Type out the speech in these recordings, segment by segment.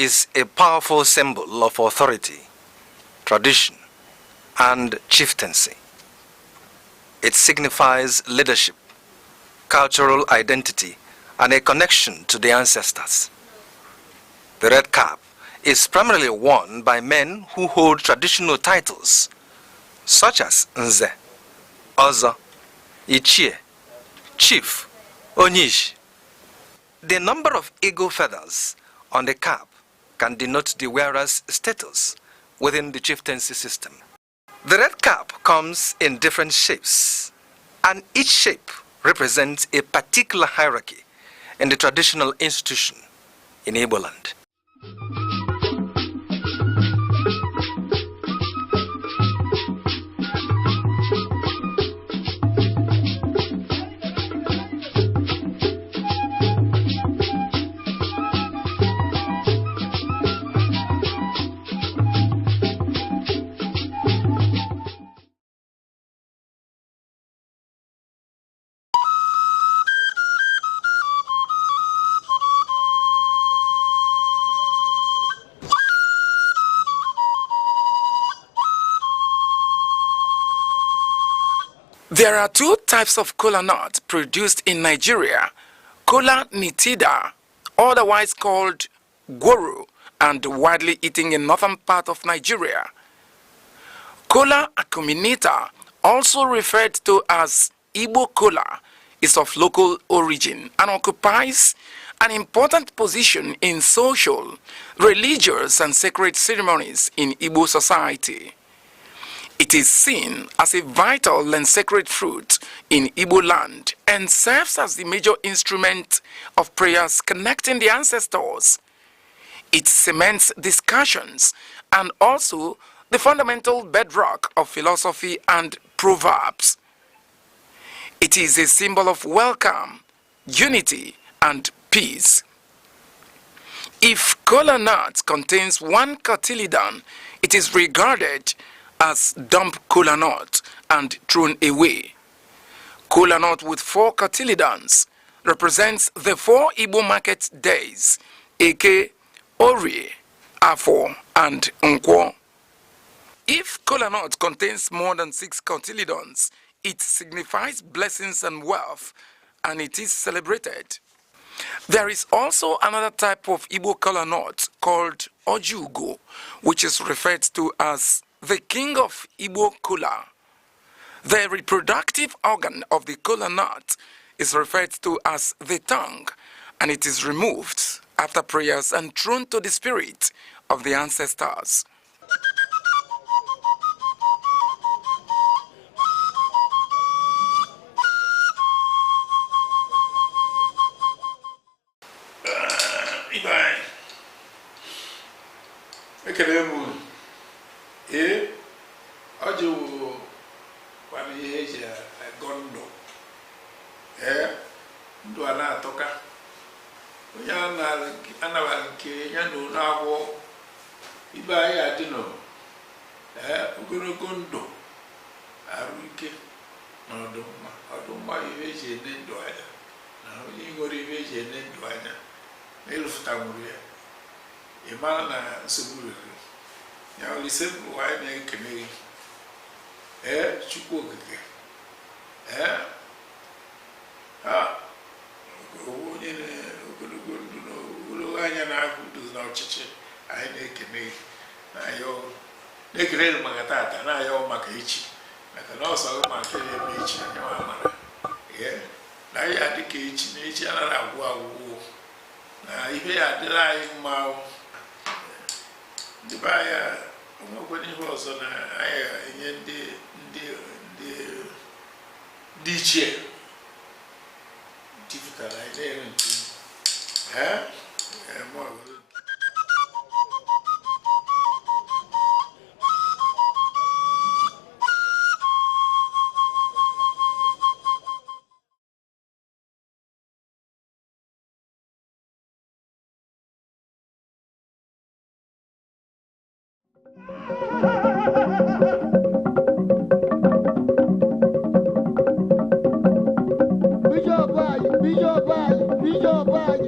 is a powerful symbol of authority, tradition, and chieftaincy. It signifies leadership, cultural identity, and a connection to the ancestors. The red cap is primarily worn by men who hold traditional titles, such as Nze, Ozo, Ichie, Chief, Onyish. The number of eagle feathers on the cap can denote the wearer's status within the chieftaincy system. The red cap comes in different shapes, and each shape represents a particular hierarchy in the traditional institution in Igbo land. There are two types of kola nut produced in Nigeria: kola nitida, otherwise called gworo, and widely eaten in northern part of Nigeria. Kola acuminata, also referred to as Igbo kola, is of local origin and occupies an important position in social, religious, and sacred ceremonies in Igbo society. It is seen as a vital and sacred fruit in Igbo land and serves as the major instrument of prayers connecting the ancestors. It cements discussions and also the fundamental bedrock of philosophy and proverbs. It is a symbol of welcome, unity, and peace. If kola nut contains one cotyledon, it is regarded as dump kola nut and thrown away. Kola nut with 4 cotyledons represents the 4 Igbo market days: Eke, Orie, Afo, and Nkwo. If kola nut contains more than 6 cotyledons, it signifies blessings and wealth, and it is celebrated. There is also another type of Igbo kola nut called Ojugo, which is referred to as the king of Igbo kola. The reproductive organ of the kola nut is referred to as the tongue, and it is removed after prayers and thrown to the spirit of the ancestors. Ndụ a na-atọka onye anabara nke ya na ụlọ agwọ ibe anyị adịnọ ogologo ndụ arụ ike na ọdụmma ihe eji ene ndụ anya na onye nwere ihe eji ene ndụ anya na ịlụfụta nwere ya ịmara na nsogbu rere ya olise bụ anyị na-ekene gị Chukwu okike onye ogologo ndụ na ogologo anya na-ahụ udo na ọchịchị anyị na-ekene na-ekele maka tata na-ayọ maka echi maka na ọsọ maka eme echi anya amara na ya dị ka echi na echi anaghị agwụ agwụgwụ na ihe ya adịrị anyị mma. Ndị be anya onwekwana ihe ọzọ na anyị enye ndị ichie difficult idea more. Bijo bai, bijo bai.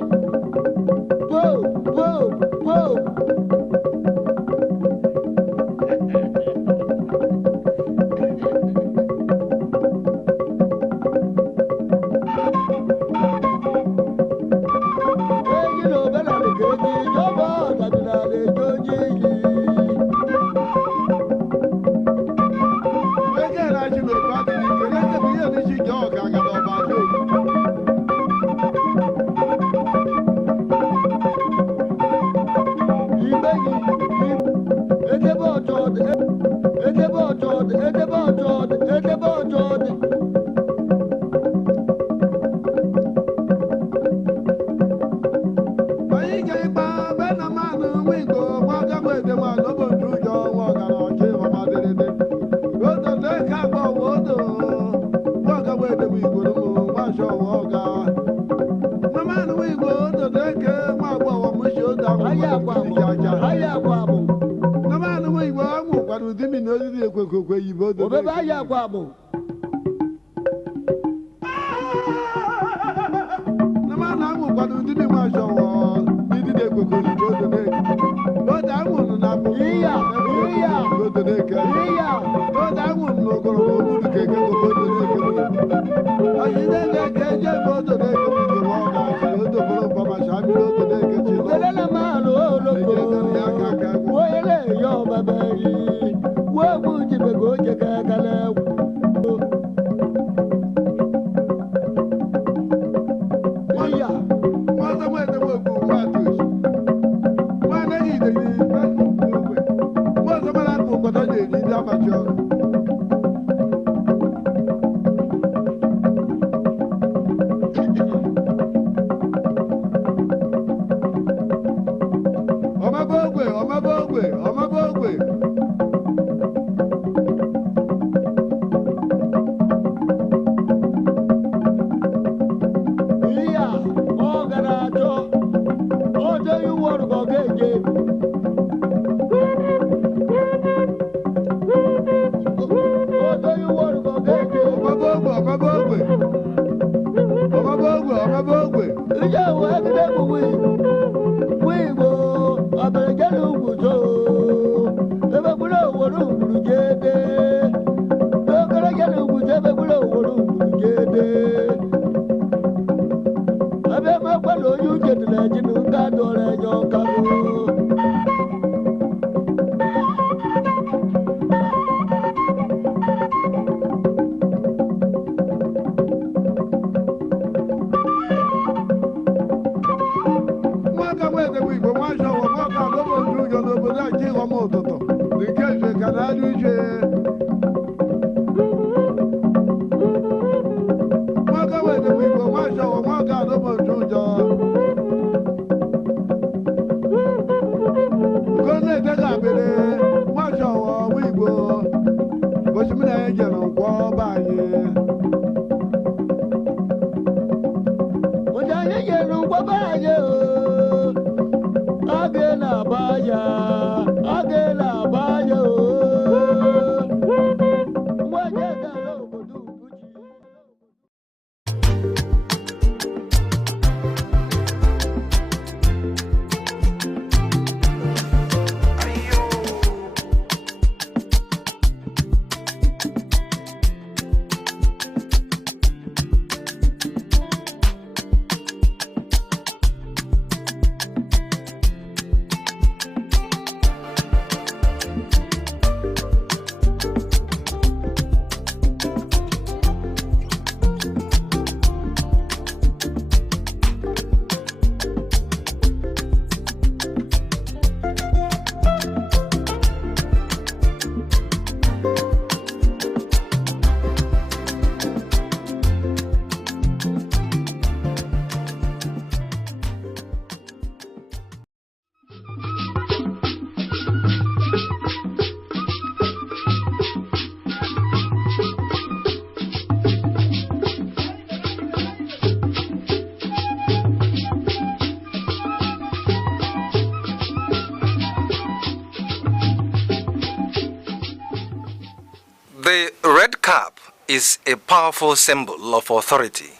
The red cap is a powerful symbol of authority,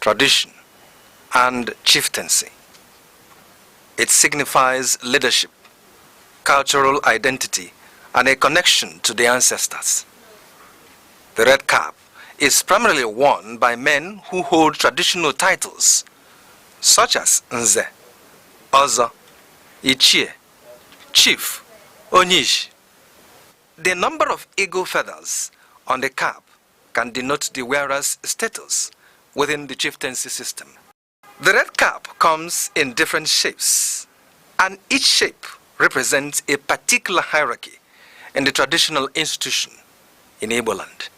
tradition, and chieftaincy. It signifies leadership, cultural identity, and a connection to the ancestors. The red cap is primarily worn by men who hold traditional titles, such as Nze, Ozo, Ichie, Chief, Onyish. The number of eagle feathers on the cap can denote the wearer's status within the chieftaincy system. The red cap comes in different shapes, and each shape represents a particular hierarchy in the traditional institution in Igbo land.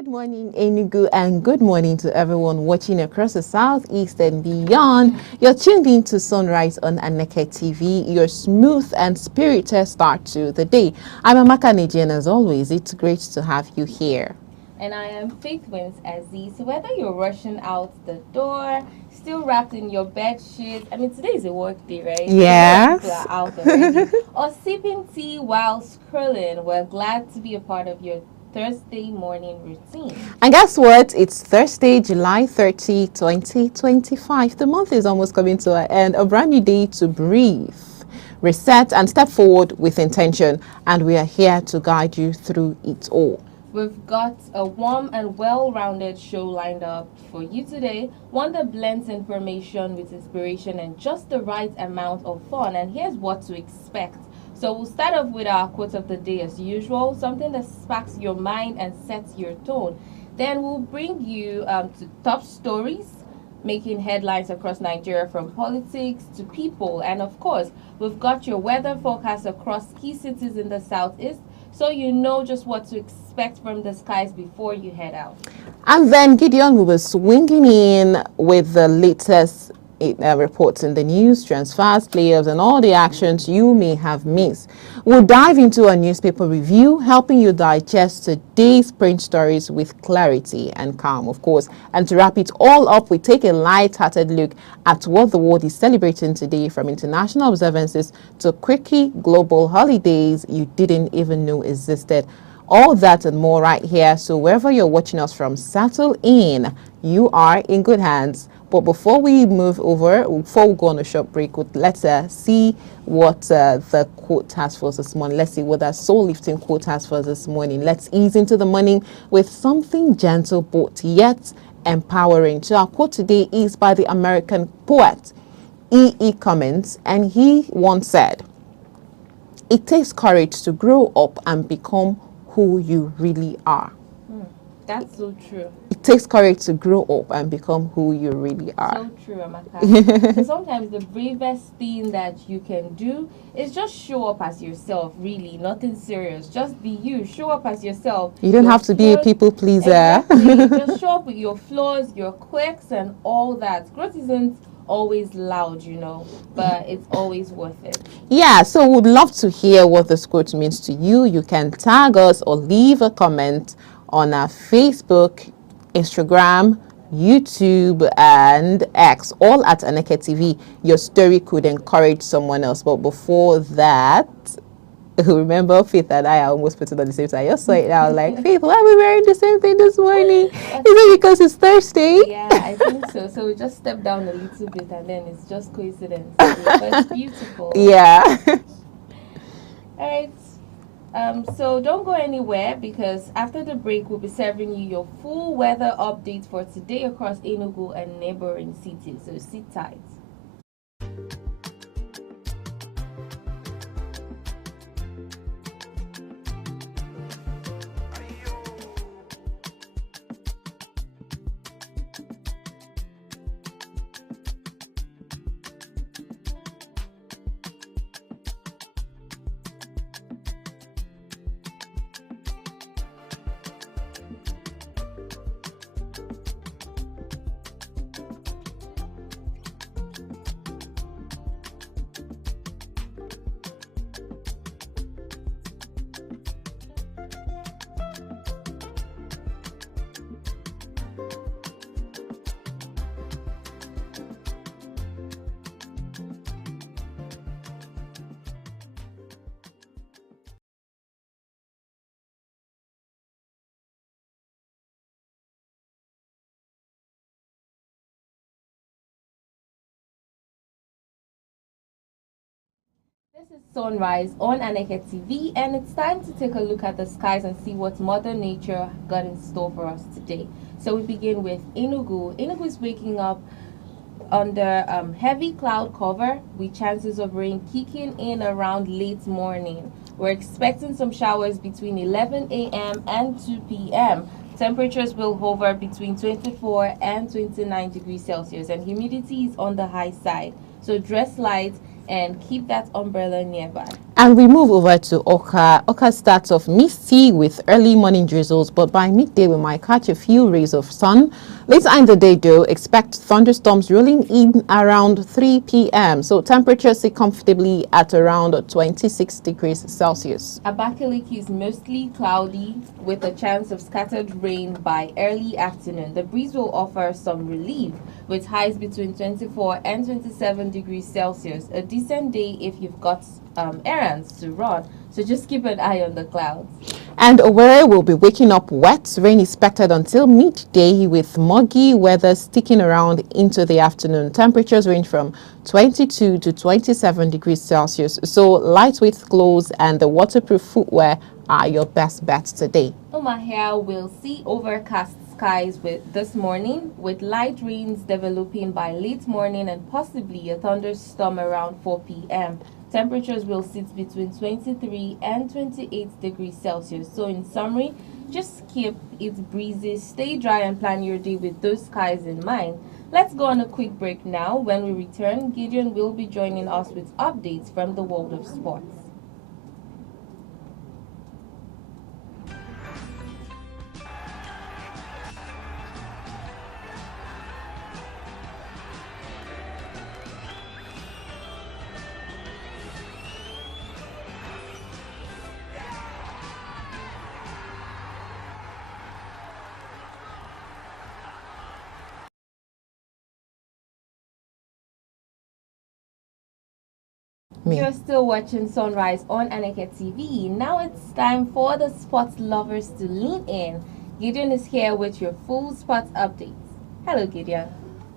Good morning, Enugu, and good morning to everyone watching across the southeast and beyond. You're tuned in to Sunrise on Aneke TV, your smooth and spirited start to the day. I'm Aneke, and as always, it's great to have you here. And I am Faith Wins Aziz. So whether you're rushing out the door, still wrapped in your bed sheets, I mean, today is a work day, right? Yes. People are out already. Or sipping tea while scrolling, we're glad to be a part of your Thursday morning routine. And guess what? It's Thursday, July 30, 2025. The month is almost coming to an end. A brand new day to breathe, reset, and step forward with intention. And we are here to guide you through it all. We've got a warm and well-rounded show lined up for you today, one that blends information with inspiration and just the right amount of fun. And here's what to expect. So we'll start off with our quote of the day as usual, something that sparks your mind and sets your tone. Then we'll bring you to top stories making headlines across Nigeria, from politics to people. And of course, we've got your weather forecast across key cities in the southeast, so you know just what to expect from the skies before you head out. And then Gideon will be swinging in with the latest reports in the news, transfers, playoffs, and all the actions you may have missed. We'll dive into a newspaper review, helping you digest today's print stories with clarity and calm, of course. And to wrap it all up, we take a light-hearted look at what the world is celebrating today, from international observances to quirky global holidays you didn't even know existed. All that and more right here. So wherever you're watching us from, settle in. You are in good hands. But before we move over, before we go on a short break, let's see what the quote has for us this morning. Let's see what that soul-lifting quote has for us this morning. Let's ease into the morning with something gentle but yet empowering. So our quote today is by the American poet E.E. Cummings, and he once said, "It takes courage to grow up and become who you really are." That's so true. It takes courage to grow up and become who you really are. So true, Amaka. So sometimes the bravest thing that you can do is just show up as yourself, really. Nothing serious. Just be you. Show up as yourself. You don't have to be a people pleaser. Exactly. Just show up with your flaws, your quirks, and all that. Growth isn't always loud, you know, but it's always worth it. Yeah, so we'd love to hear what this quote means to you. You can tag us or leave a comment on our Facebook, Instagram, YouTube, and X, all at Aneke TV. Your story could encourage someone else. But before that, remember, Faith and I almost put it on the same time. I just saw it now, like, Faith, why are we wearing the same thing this morning? Is it because it's Thursday? Yeah, I think so. So we just step down a little bit and then it's just coincidence. But it's beautiful. Yeah. All right. So don't go anywhere, because after the break we'll be serving you your full weather update for today across Enugu and neighboring cities. So sit tight. This is Sunrise on Aneke TV, and it's time to take a look at the skies and see what Mother Nature got in store for us today. So we begin with Enugu. Enugu is waking up under heavy cloud cover with chances of rain kicking in around late morning. We're expecting some showers between 11 a.m. and 2 p.m. Temperatures will hover between 24 and 29 degrees Celsius, and humidity is on the high side. So dress light and keep that umbrella nearby. And we move over to Oka. Oka starts off misty with early morning drizzles, but by midday we might catch a few rays of sun. Later in the day, though, expect thunderstorms rolling in around 3 p.m. So temperatures sit comfortably at around 26 degrees Celsius. Abakaliki is mostly cloudy with a chance of scattered rain by early afternoon. The breeze will offer some relief with highs between 24 and 27 degrees Celsius. A decent day if you've got errands to run, so just keep an eye on the clouds. And Owerri will be waking up wet. Rain expected until midday with muggy weather sticking around into the afternoon. Temperatures range from 22 to 27 degrees Celsius. So lightweight clothes and the waterproof footwear are your best bets today. Umahia will see overcast skies this morning with light rains developing by late morning and possibly a thunderstorm around 4 p.m. Temperatures will sit between 23 and 28 degrees Celsius. So in summary, just keep it breezy, stay dry and plan your day with those skies in mind. Let's go on a quick break now. When we return, Gideon will be joining us with updates from the world of sports. You're still watching Sunrise on Aneke TV. Now it's time for the sports lovers to lean in. Gideon is here with your full sports updates. Hello, Gideon.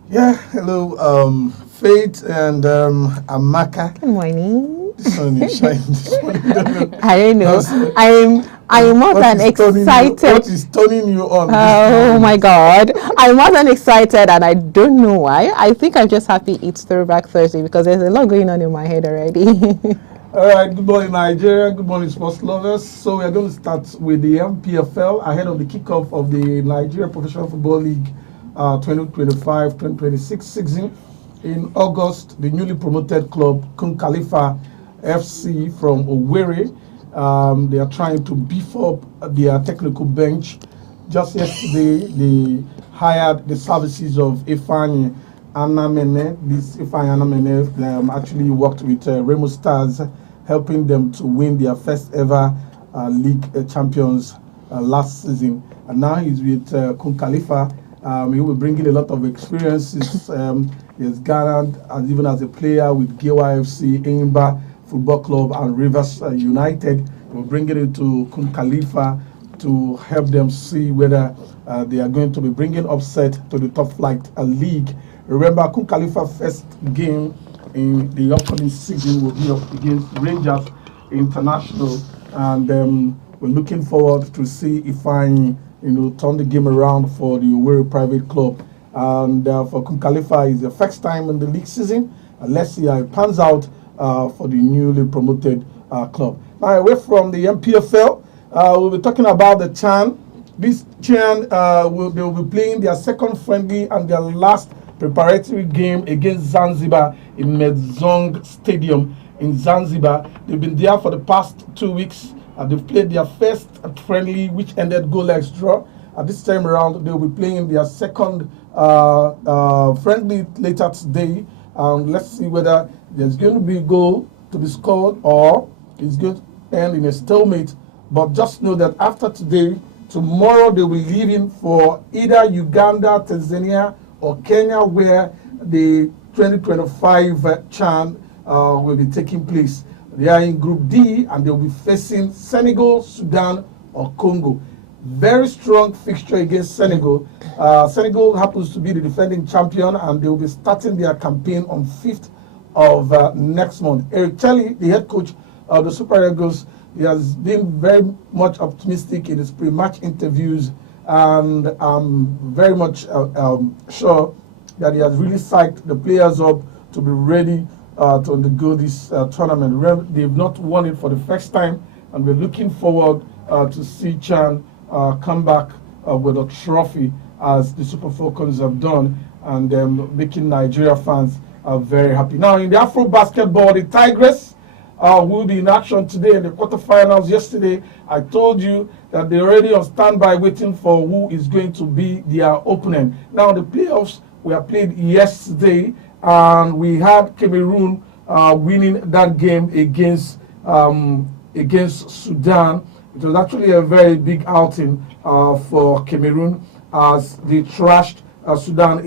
Yeah, hello, Faith and Amaka. Good morning. The sun is shining this morning. I don't know. I'm more than excited. What is turning you on? Oh my God. I'm more than excited and I don't know why. I think I'm just happy it's Throwback Thursday because there's a lot going on in my head already. All right, good morning, Nigeria. Good morning, sports lovers. So we are going to start with the MPFL ahead of the kickoff of the Nigeria Professional Football League 2025-2026 season. In August, the newly promoted club, Kun Khalifa FC from Owerri, they are trying to beef up their technical bench. Just yesterday, they hired the services of Ifeanyi Anamene. This Ifeanyi Anamene actually worked with Remo Stars, helping them to win their first ever league champions last season. And now he's with Kun Khalifa. He will bring in a lot of experiences. He has garnered, even as a player with Gewa FC, Enyimba Football Club, and Rivers United. He will bring it into Kun Khalifa to help them see whether they are going to be bringing upset to the top flight league. Remember, Kun Khalifa first game in the upcoming season will be up against Rangers International, and we're looking forward to see if I turn the game around for the Owerri Private Club. And for Kun Khalifa, it's the first time in the league season. Let's see how it pans out for the newly promoted club. Now, away from the MPFL, we'll be talking about the Chan. This Chan, they will be playing their second friendly and their last preparatory game against Zanzibar in Medzong Stadium in Zanzibar. They've been there for the past 2 weeks. They've played their first friendly, which ended goalless draw. This time around, they'll be playing their second friendly later today. Let's see whether there's going to be a goal to be scored or it's going to end in a stalemate. But just know that after today, tomorrow they'll be leaving for either Uganda, Tanzania, or Kenya, where the 2025 CHAN will be taking place. They are in Group D and they'll be facing Senegal, Sudan, or Congo. Very strong fixture against Senegal. Senegal happens to be the defending champion and they will be starting their campaign on 5th of next month. Eric Telly, the head coach of the Super Eagles, he has been very much optimistic in his pre-match interviews, and I'm very much sure that he has really psyched the players up to be ready to undergo this tournament. They've not won it for the first time, and we're looking forward to see Chan come back with a trophy as the Super Falcons have done, and making Nigeria fans very happy. Now, in the Afro basketball, the Tigers will be in action today in the quarterfinals. Yesterday, I told you that they're already on standby waiting for who is going to be their opponent. Now, the playoffs were played yesterday, and we had Cameroon winning that game against Sudan. It was actually a very big outing for Cameroon as they trashed Sudan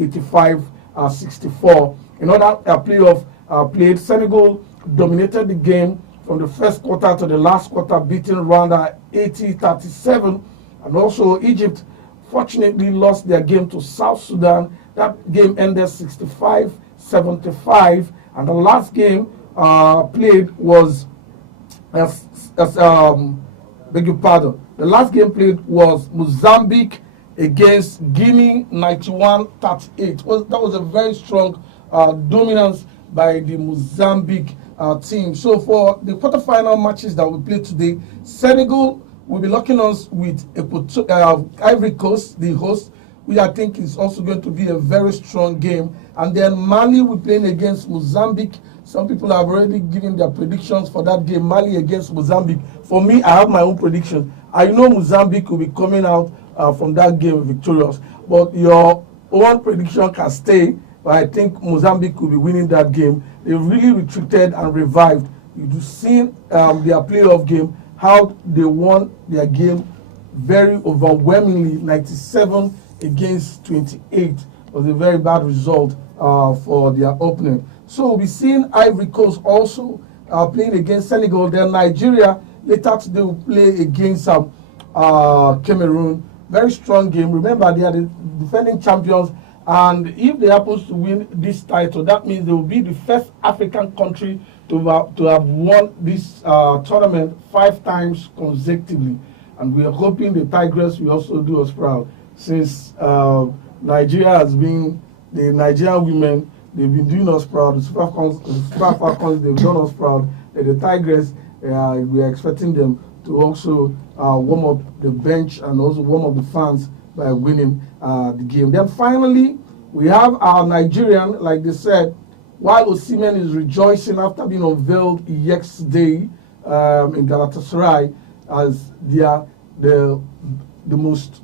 85-64. Another playoff played. Senegal dominated the game from the first quarter to the last quarter, beating Rwanda 80-37. And also Egypt fortunately lost their game to South Sudan. That game ended 65-75. And the last game played was beg your pardon. The last game played was Mozambique against Guinea 91-38. That was a very strong dominance by the Mozambique team. So for the quarterfinal matches that we play today, Senegal will be locking us with Ivory Coast, the host, which I think is also going to be a very strong game. And then Mali will be playing against Mozambique. Some people have already given their predictions for that game, Mali against Mozambique. For me, I have my own predictions. I know Mozambique will be coming out from that game victorious, but your own prediction can stay. But I think Mozambique will be winning that game. They really retreated and revived. You've seen their playoff game, how they won their game very overwhelmingly, 97 against 28. It was a very bad result for their opponent. So we'll be seeing Ivory Coast also playing against Senegal. Then Nigeria later today will play against Cameroon. Very strong game. Remember, they are the defending champions. And if they happen to win this title, that means they will be the first African country to have won this tournament 5 times consecutively. And we are hoping the Tigers will also do us proud, since Nigeria has been, the Nigerian women, they've been doing us proud. The Super Falcons, they've done us proud. The Tigers, we are expecting them to also warm up the bench and also warm up the fans by winning the game. Then finally, we have our Nigerian, like they said, while Osimhen is rejoicing after being unveiled yesterday in Galatasaray as the most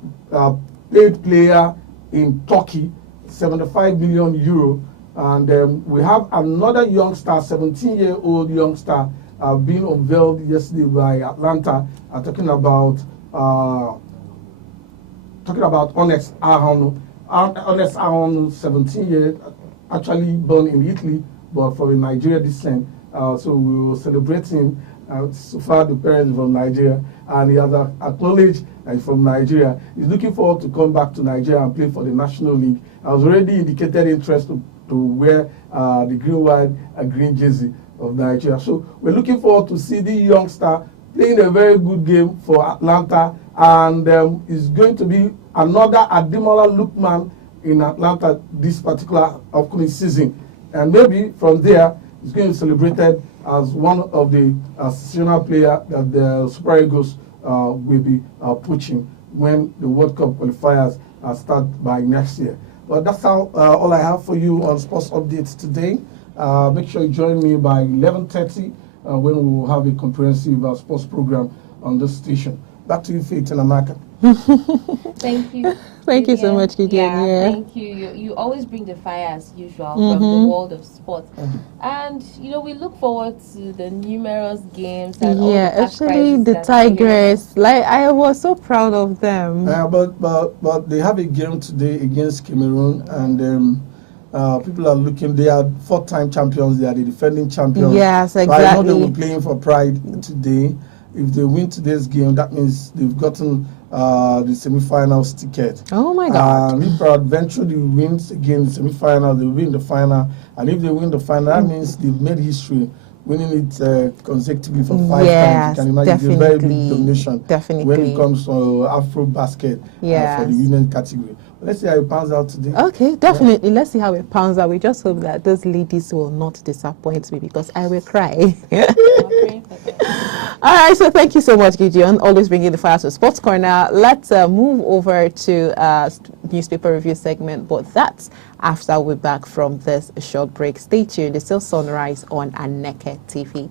paid player in Turkey, 75 million euro. And we have another youngster, 17-year-old youngster, being unveiled yesterday by Atlanta. Talking about Honest Ahonu. Honest Ahonu, 17 years, actually born in Italy, but from a Nigerian descent. So we will celebrate him. So far, the parents from Nigeria, and he has acknowledged that he's from Nigeria. He's looking forward to come back to Nigeria and play for the National League. I was already indicated interest to wear the green, white, and green jersey of Nigeria. So we're looking forward to see the youngster playing a very good game for Atlanta, and it's going to be another Ademola Lookman in Atlanta this particular upcoming season. And maybe from there, he's going to be celebrated as one of the seasonal players that the Super Eagles will be pushing when the World Cup qualifiers start by next year. But that's all I have for you on Sports Updates today. Make sure you join me by 11:30 when we will have a comprehensive sports program on this station. Back to you, Faith and Aneke. Thank you. Thank you so much, Gideon. Yeah, thank you. You always bring the fire as usual from the world of sports. And, we look forward to the numerous games. And all the actually the Tigers. Like, I was so proud of them. But they have a game today against Cameroon, and people are looking. They are 4-time champions. They are the defending champions. Yes, exactly. But I know they were playing for pride today. If they win today's game, that means they've gotten the semi-finals ticket. Oh my God! And if peradventure they win again the semi-final, they will win the final. And if they win the final, that means they've made history, winning it consecutively for 5 times. You can imagine it's a very big domination when it comes to Afro basket for the women category. Let's see how it pans out today. Okay, definitely. Let's see how it pans out. We just hope that those ladies will not disappoint me because I will cry. All right, so thank you so much, Gideon. Always bringing the fire to Sports Corner. Let's move over to newspaper review segment, but that's after we're back from this short break. Stay tuned. It's still Sunrise on Aneke TV.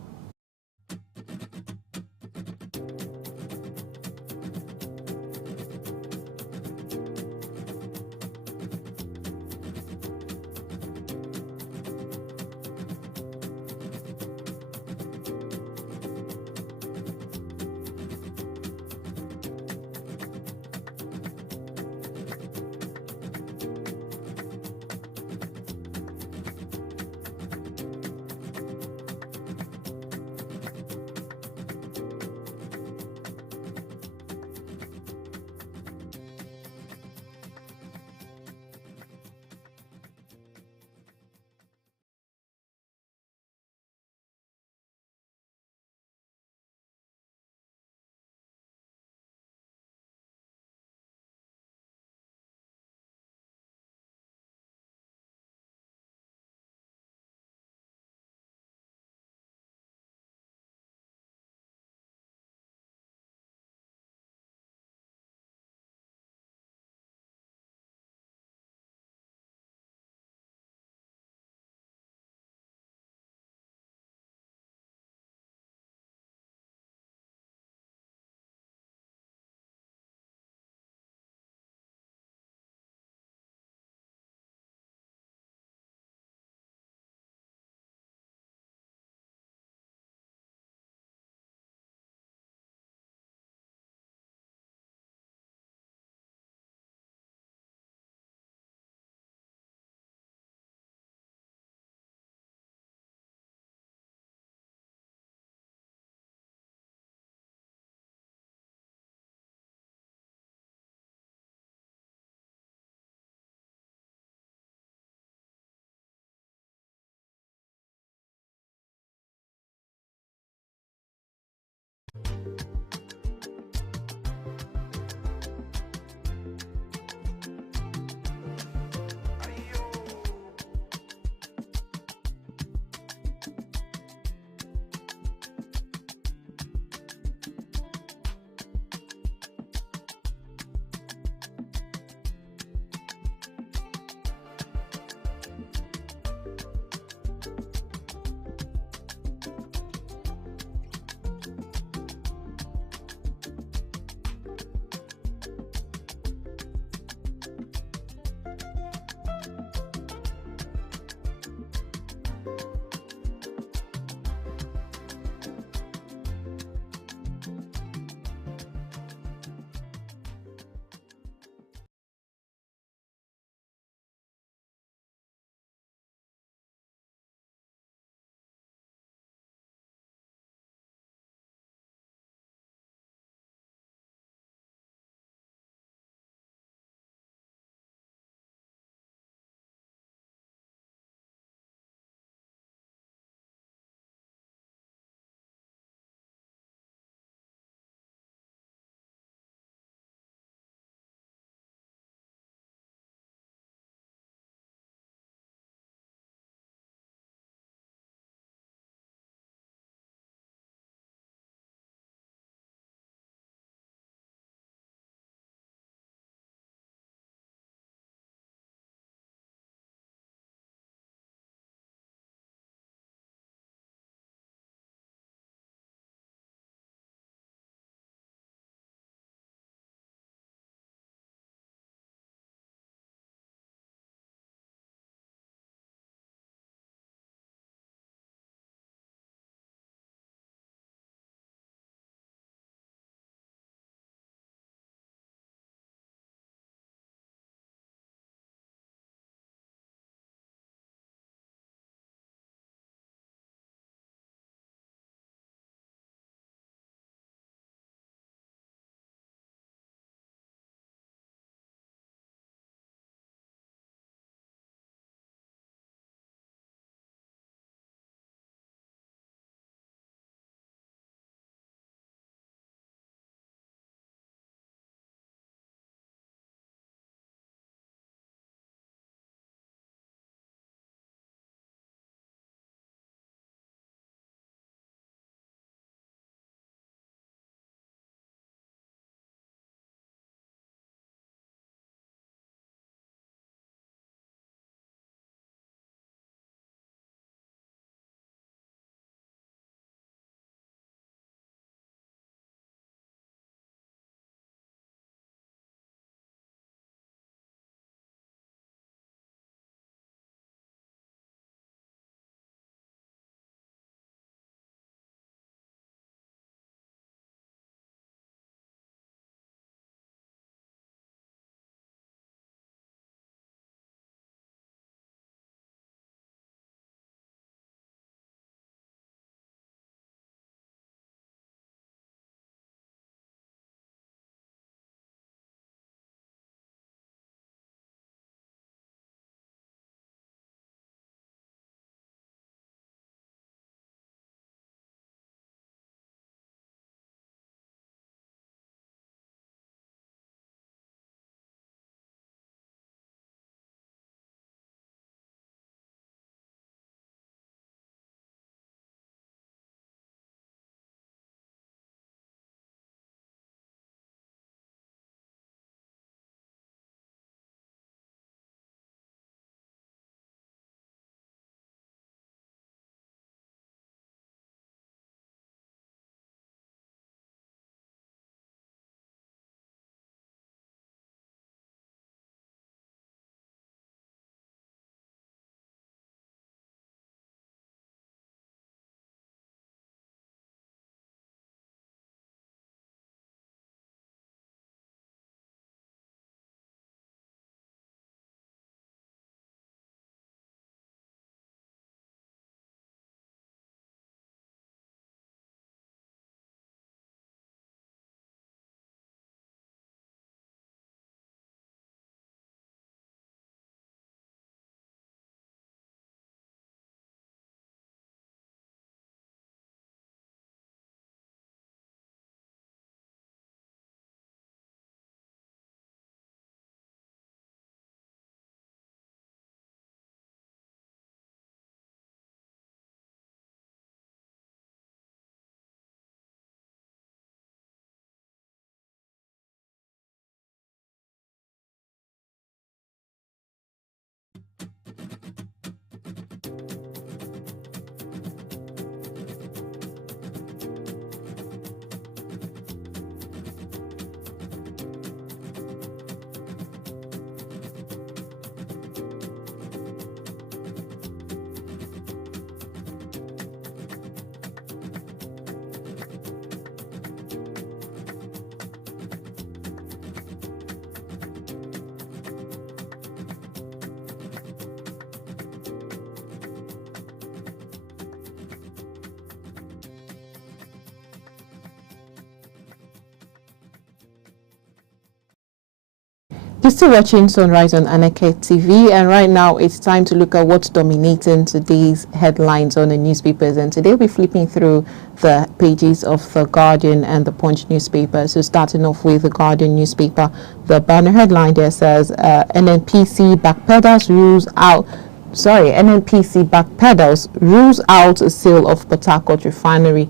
You're still watching Sunrise on Aneke TV, and right now it's time to look at what's dominating today's headlines on the newspapers. And today we're flipping through the pages of The Guardian and The Punch newspaper. So starting off with The Guardian newspaper, the banner headline there says NNPC backpedals rules out. NNPC backpedals rules out a sale of Port Harcourt refinery.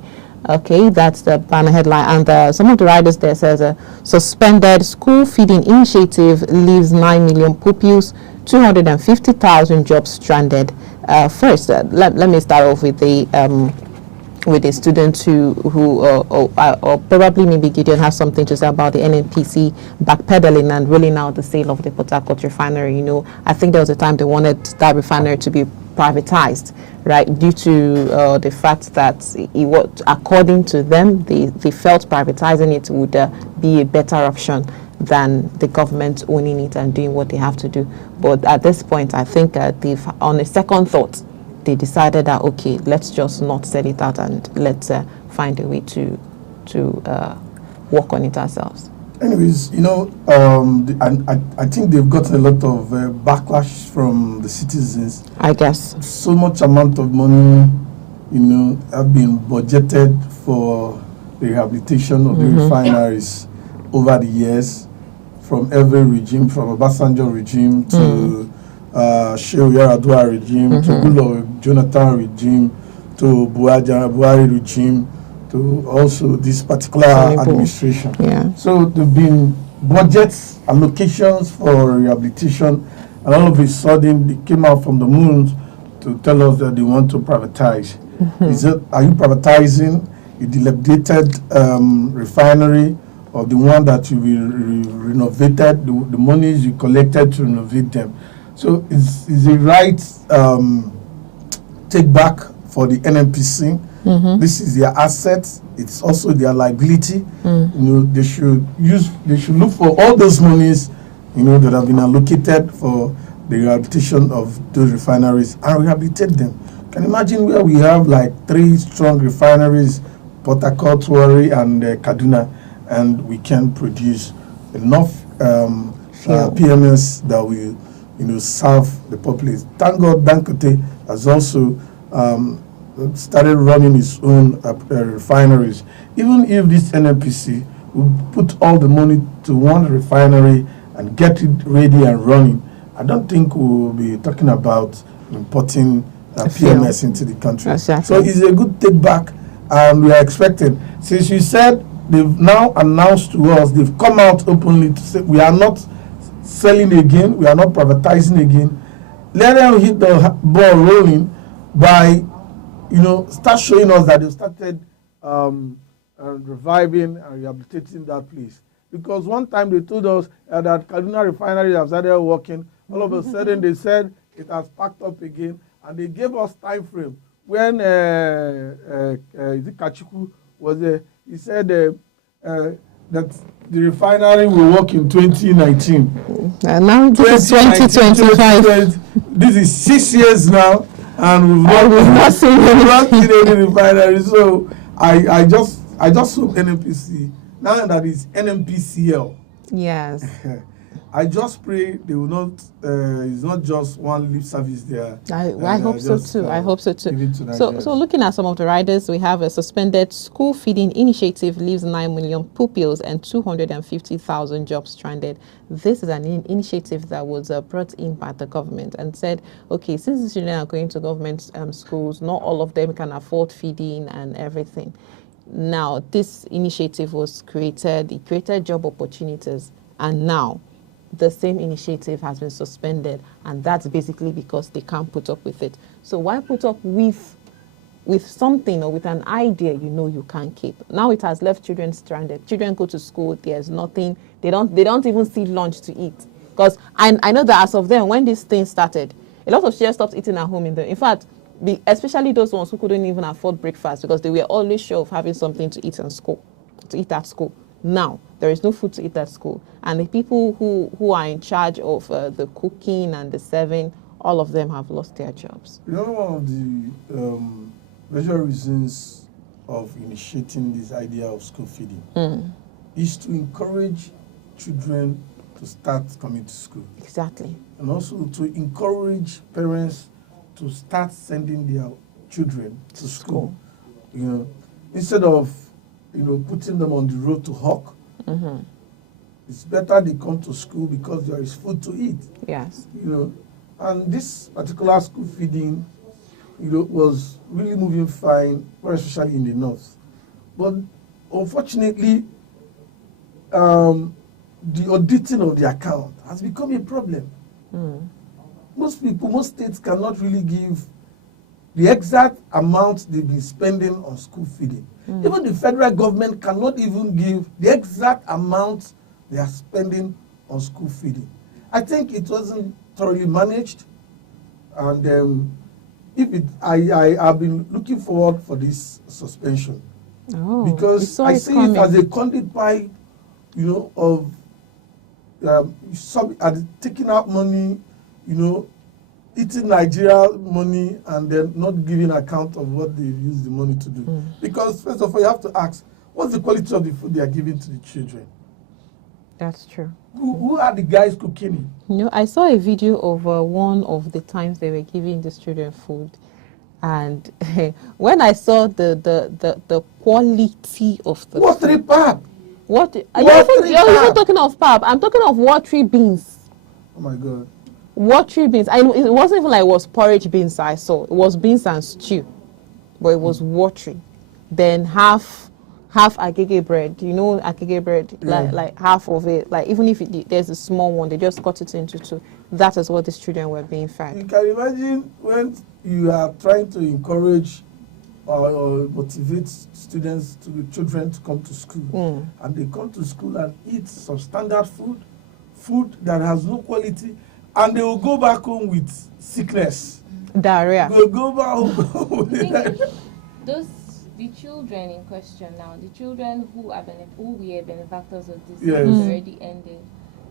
Okay, that's the banner headline. And some of the riders there says a suspended school feeding initiative leaves 9 million pupils, 250,000 jobs stranded. First, let me start off with the students who or probably maybe Gideon has something to say about the NNPC backpedaling and rolling out the sale of the Port Harcourt refinery. You know, I think there was a time they wanted that refinery to be privatized, right, due to the fact that according to them, they felt privatizing it would be a better option than the government owning it and doing what they have to do. But at this point, I think they've, on a second thought, they decided that, okay, let's just not sell it out and let's find a way to work on it ourselves. Anyways, you know, I think they've gotten a lot of backlash from the citizens. I guess. So much amount of money, you know, have been budgeted for the rehabilitation of the refineries over the years, from every regime, from Obasanjo regime to Shehu Yaradua regime, to Goodluck Jonathan regime, to Buhari regime, to also this particular administration. Yeah. So there have been budgets, allocations for rehabilitation, and all of a sudden they came out from the moon to tell us that they want to privatize. Are you privatizing a dilapidated refinery, or the one that you renovated, the monies you collected to renovate them? So it's a right take back for the NNPC. This is their assets. It's also their liability. You know, they should look for all those monies, you know, that have been allocated for the rehabilitation of those refineries and rehabilitate them. Can you imagine where we have like 3 strong refineries, Port Harcourt, Warri, and Kaduna, and we can produce enough PMS that will, you know, serve the populace. Thank God Dangote has also started running its own refineries. Even if this NNPC will put all the money to one refinery and get it ready and running, I don't think we'll be talking about importing PMS into the country. Exactly. So it's a good take back, and we are expecting. Since you said they've now announced to us, they've come out openly to say we are not selling again, we are not privatizing again. Let them hit the ball rolling by, you know, start showing us that they started reviving and rehabilitating that place. Because one time they told us that Kaduna refinery has started working. All of a sudden they said it has packed up again, and they gave us time frame. When Kachiku was there, he said that the refinery will work in 2019. And now this is 2025. This is 6 years now, and we've not seen any refinery. So I just hope NNPC, now that it's NNPCL. Yes. I just pray they will not. It's not just one lip service there. I hope so too. I hope so too. So looking at some of the riders, we have a suspended school feeding initiative leaves 9 million pupils and 250,000 jobs stranded. This is an initiative that was brought in by the government and said, okay, since the children are going to government schools, not all of them can afford feeding and everything. Now, this initiative was created. It created job opportunities, and now the same initiative has been suspended, and that's basically because they can't put up with it. So why put up with something or with an idea you know you can't keep? Now it has left children stranded. Children go to school, there's nothing, they don't even see lunch to eat. Because I know that as of then, when this thing started, a lot of children stopped eating at home. In fact, especially those ones who couldn't even afford breakfast, because they were always sure of having something to eat at school. Now there is no food to eat at school, and the people who are in charge of the cooking and the serving, all of them have lost their jobs. You know, one of the major reasons of initiating this idea of school feeding is to encourage children to start coming to school. Exactly. And also to encourage parents to start sending their children to school. You know, instead of, putting them on the road to hawk. It's better they come to school because there is food to eat. Yes. And this particular school feeding, was really moving fine, more especially in the north. But unfortunately, the auditing of the account has become a problem. Most states cannot really give the exact amount they've been spending on school feeding. Even the federal government cannot even give the exact amount they are spending on school feeding. I think it wasn't thoroughly managed, and I've been looking forward for this suspension because I see it as a conduit pipe, of taking out money, eating Nigeria money and then not giving account of what they use the money to do. Because first of all, you have to ask, what's the quality of the food they are giving to the children? That's true. Who are the guys cooking it? I saw a video of one of the times they were giving these children food, and when I saw the quality of the watery pap. You're even talking of pap. I'm talking of watery beans. Oh my God. Watery beans. It wasn't even like it was porridge beans I saw. It was beans and stew, but it was watery. Then half agege bread. Agege bread, like half of it. Like even if there's a small one, they just cut it into two. That is what these children were being fed. You can imagine when you are trying to encourage or motivate children to come to school, and they come to school and eat substandard food that has no quality, and they will go back home with sickness, diarrhea. They'll go back home. The children in question now, the children who were benefactors of this Yes. already ended,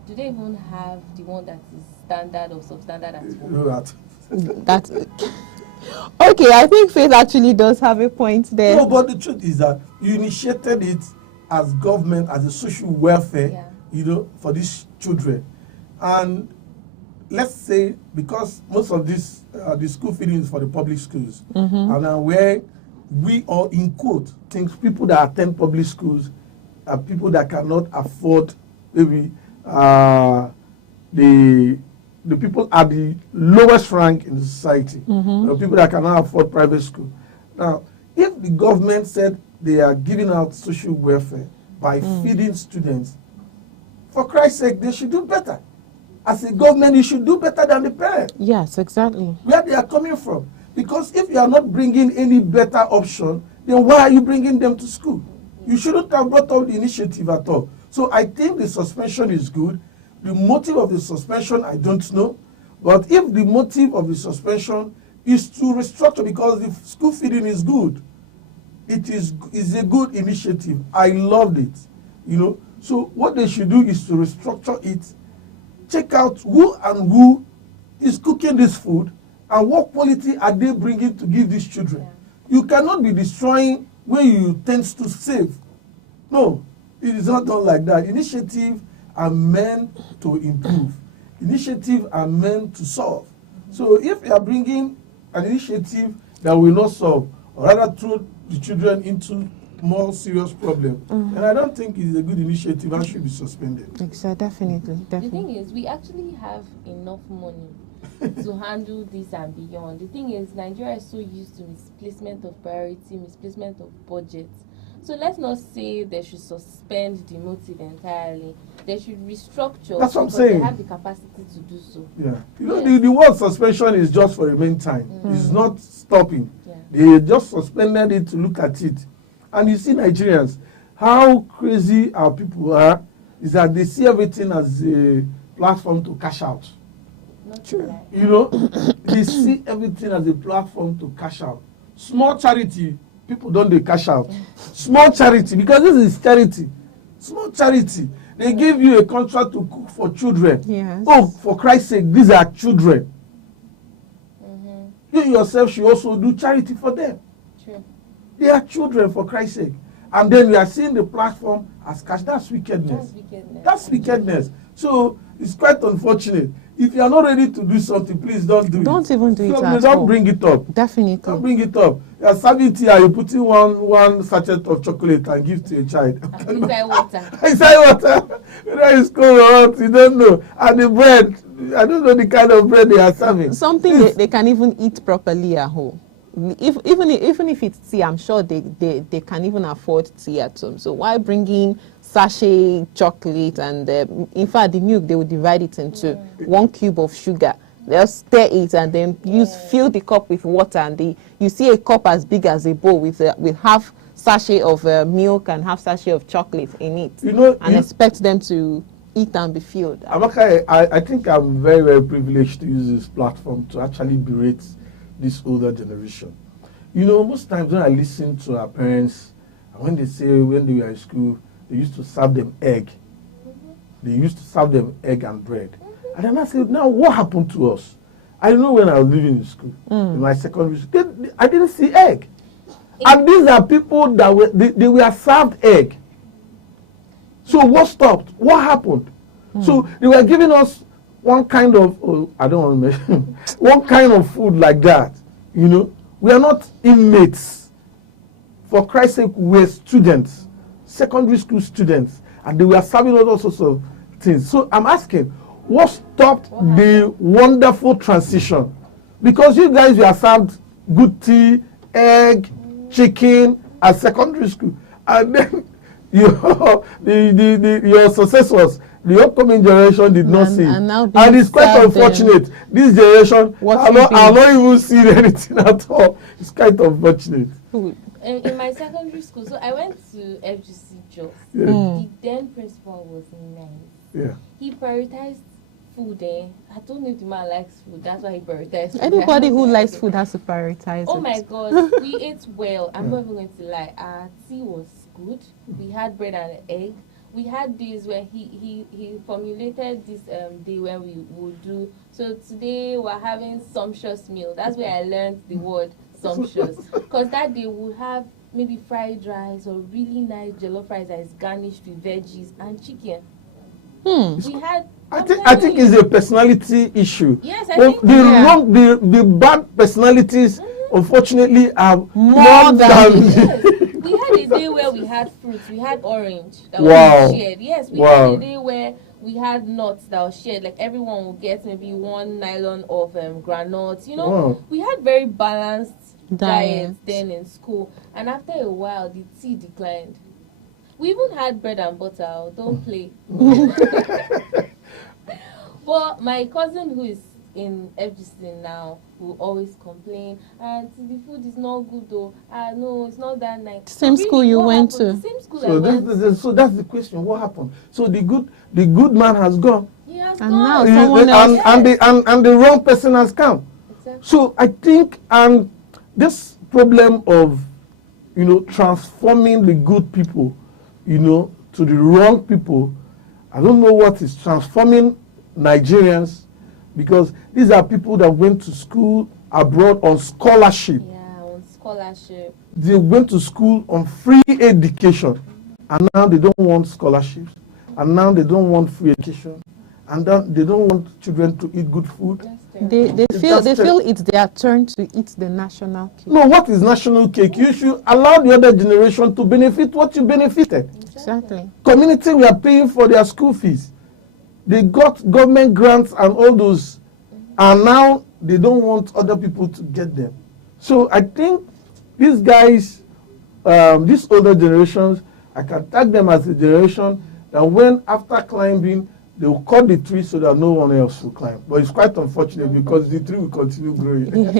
do they even have the one that is standard or substandard at home? That's okay. I think Faith actually does have a point there. No, but the truth is that you initiated it as government, as a social welfare, for these children. And let's say, because most of this, the school feeding is for the public schools, and where we all, in quote, think people that attend public schools are people that cannot afford maybe the people at the lowest rank in the society, people that cannot afford private school. Now, if the government said they are giving out social welfare by feeding students, for Christ's sake, they should do better. As a government, you should do better than the parents. Yes, exactly. Where they are coming from. Because if you are not bringing any better option, then why are you bringing them to school? You shouldn't have brought up the initiative at all. So I think the suspension is good. The motive of the suspension, I don't know. But if the motive of the suspension is to restructure, because the school feeding is good, it is a good initiative. I loved it. So what they should do is to restructure it, check out who is cooking this food, and what quality are they bringing to give these children. You cannot be destroying where you tend to save. No, it is not done like that. Initiatives are meant to improve. Initiatives are meant to solve. So if you are bringing an initiative that will not solve, or rather throw the children into more serious problem, and I don't think it's a good initiative and should be suspended. Definitely. The thing is, we actually have enough money to handle this and beyond. The thing is, Nigeria is so used to misplacement of priority, misplacement of budget. So let's not say they should suspend the motive entirely. They should restructure. That's what I'm saying. They have the capacity to do so. Yeah. The word suspension is just for a meantime. It's not stopping. Yeah. They just suspended it to look at it. And you see Nigerians, how crazy our people are, is that they see everything as a platform to cash out. Not true. They see everything as a platform to cash out. Small charity, people don't they cash out. Small charity, because this is charity. Small charity. They give you a contract to cook for children. Yes. Oh, for Christ's sake, these are children. You yourself should also do charity for them. True. They are children, for Christ's sake. and then we are seeing the platform as cash. That's wickedness. That's wickedness. So it's quite unfortunate. If you are not ready to do something, please don't do it. Don't even do it at all. Don't bring it up. Definitely. Don't bring it up. You are serving tea and you put in one sachet of chocolate and give to a child. Inside water. Inside water. Whether it's cold or hot, you don't know. And the bread, I don't know the kind of bread they are serving. Something they can even eat properly at home. Even if it's tea, I'm sure they can even afford tea at home. So why bringing sachet chocolate and in fact the milk, they will divide it into 1 cube of sugar. They'll stir it and then fill the cup with water, and you see a cup as big as a bowl with half sachet of milk and half sachet of chocolate in it, and expect them to eat and be filled. Amaka, I think I'm very, very privileged to use this platform to actually berate this older generation. Most times when I listen to our parents, and when they say when they were in school, they used to serve them egg. They used to serve them egg and bread. And then I said, now what happened to us? I know when I was living in school, in my secondary school, I didn't see egg. And these are people that they were served egg. So what stopped? What happened? So they were giving us one kind of, I don't want to mention, one kind of food like that. We are not inmates. For Christ's sake, we're students, secondary school students, and they were serving all sorts of things. So I'm asking, what stopped the wonderful transition? Because you guys were served good tea, egg, chicken at secondary school, and then your successors, the upcoming generation did not see. And it's quite unfortunate. This generation are not even seeing anything at all. It's quite unfortunate. In my secondary school, so I went to FGC Jos. Yeah. The then principal was nice. Yeah. He prioritized food. I don't know if the man likes food. That's why he prioritized food. Anybody who likes food has to prioritize Oh it. my God, we ate well. I'm not even going to lie. Our tea was good. We had bread and egg. We had days where he formulated this day when we would do. So today we're having sumptuous meal. That's where I learned the word sumptuous. Because that day we'll have maybe fried rice or really nice jollof rice that is garnished with veggies and chicken. We had. I think it's a personality issue. Yes, I think the bad personalities, unfortunately, are more than. Yes. We had a day where we had fruits. We had orange that was shared. Yes, we had a day where we had nuts that was shared. Like everyone would get maybe 1 nylon of granules. We had very balanced diets then in school. And after a while, the tea declined. We even had bread and butter. Don't play. But my cousin who is in FGC now will always complain, the food is not good though. No, it's not that nice. Same school you went to. The same school so that's the question. What happened? So the good man has gone. He has And gone. now someone else. And the wrong person has come. Exactly. So I think this problem of transforming the good people to the wrong people, I don't know what is transforming Nigerians, because these are people that went to school abroad on scholarship. Yeah, on scholarship. They went to school on free education, and now they don't want scholarships, and now they don't want free education, and then they don't want children to eat good food. They feel it's their turn to eat the national cake. No, what is national cake? You should allow the other generation to benefit what you benefited. Exactly. Community, we are paying for their school fees. They got government grants and all those, and now they don't want other people to get them. So I think these guys, these older generations, I can tag them as a generation that when after climbing, they will cut the tree so that no one else will climb. But it's quite unfortunate because the tree will continue growing. No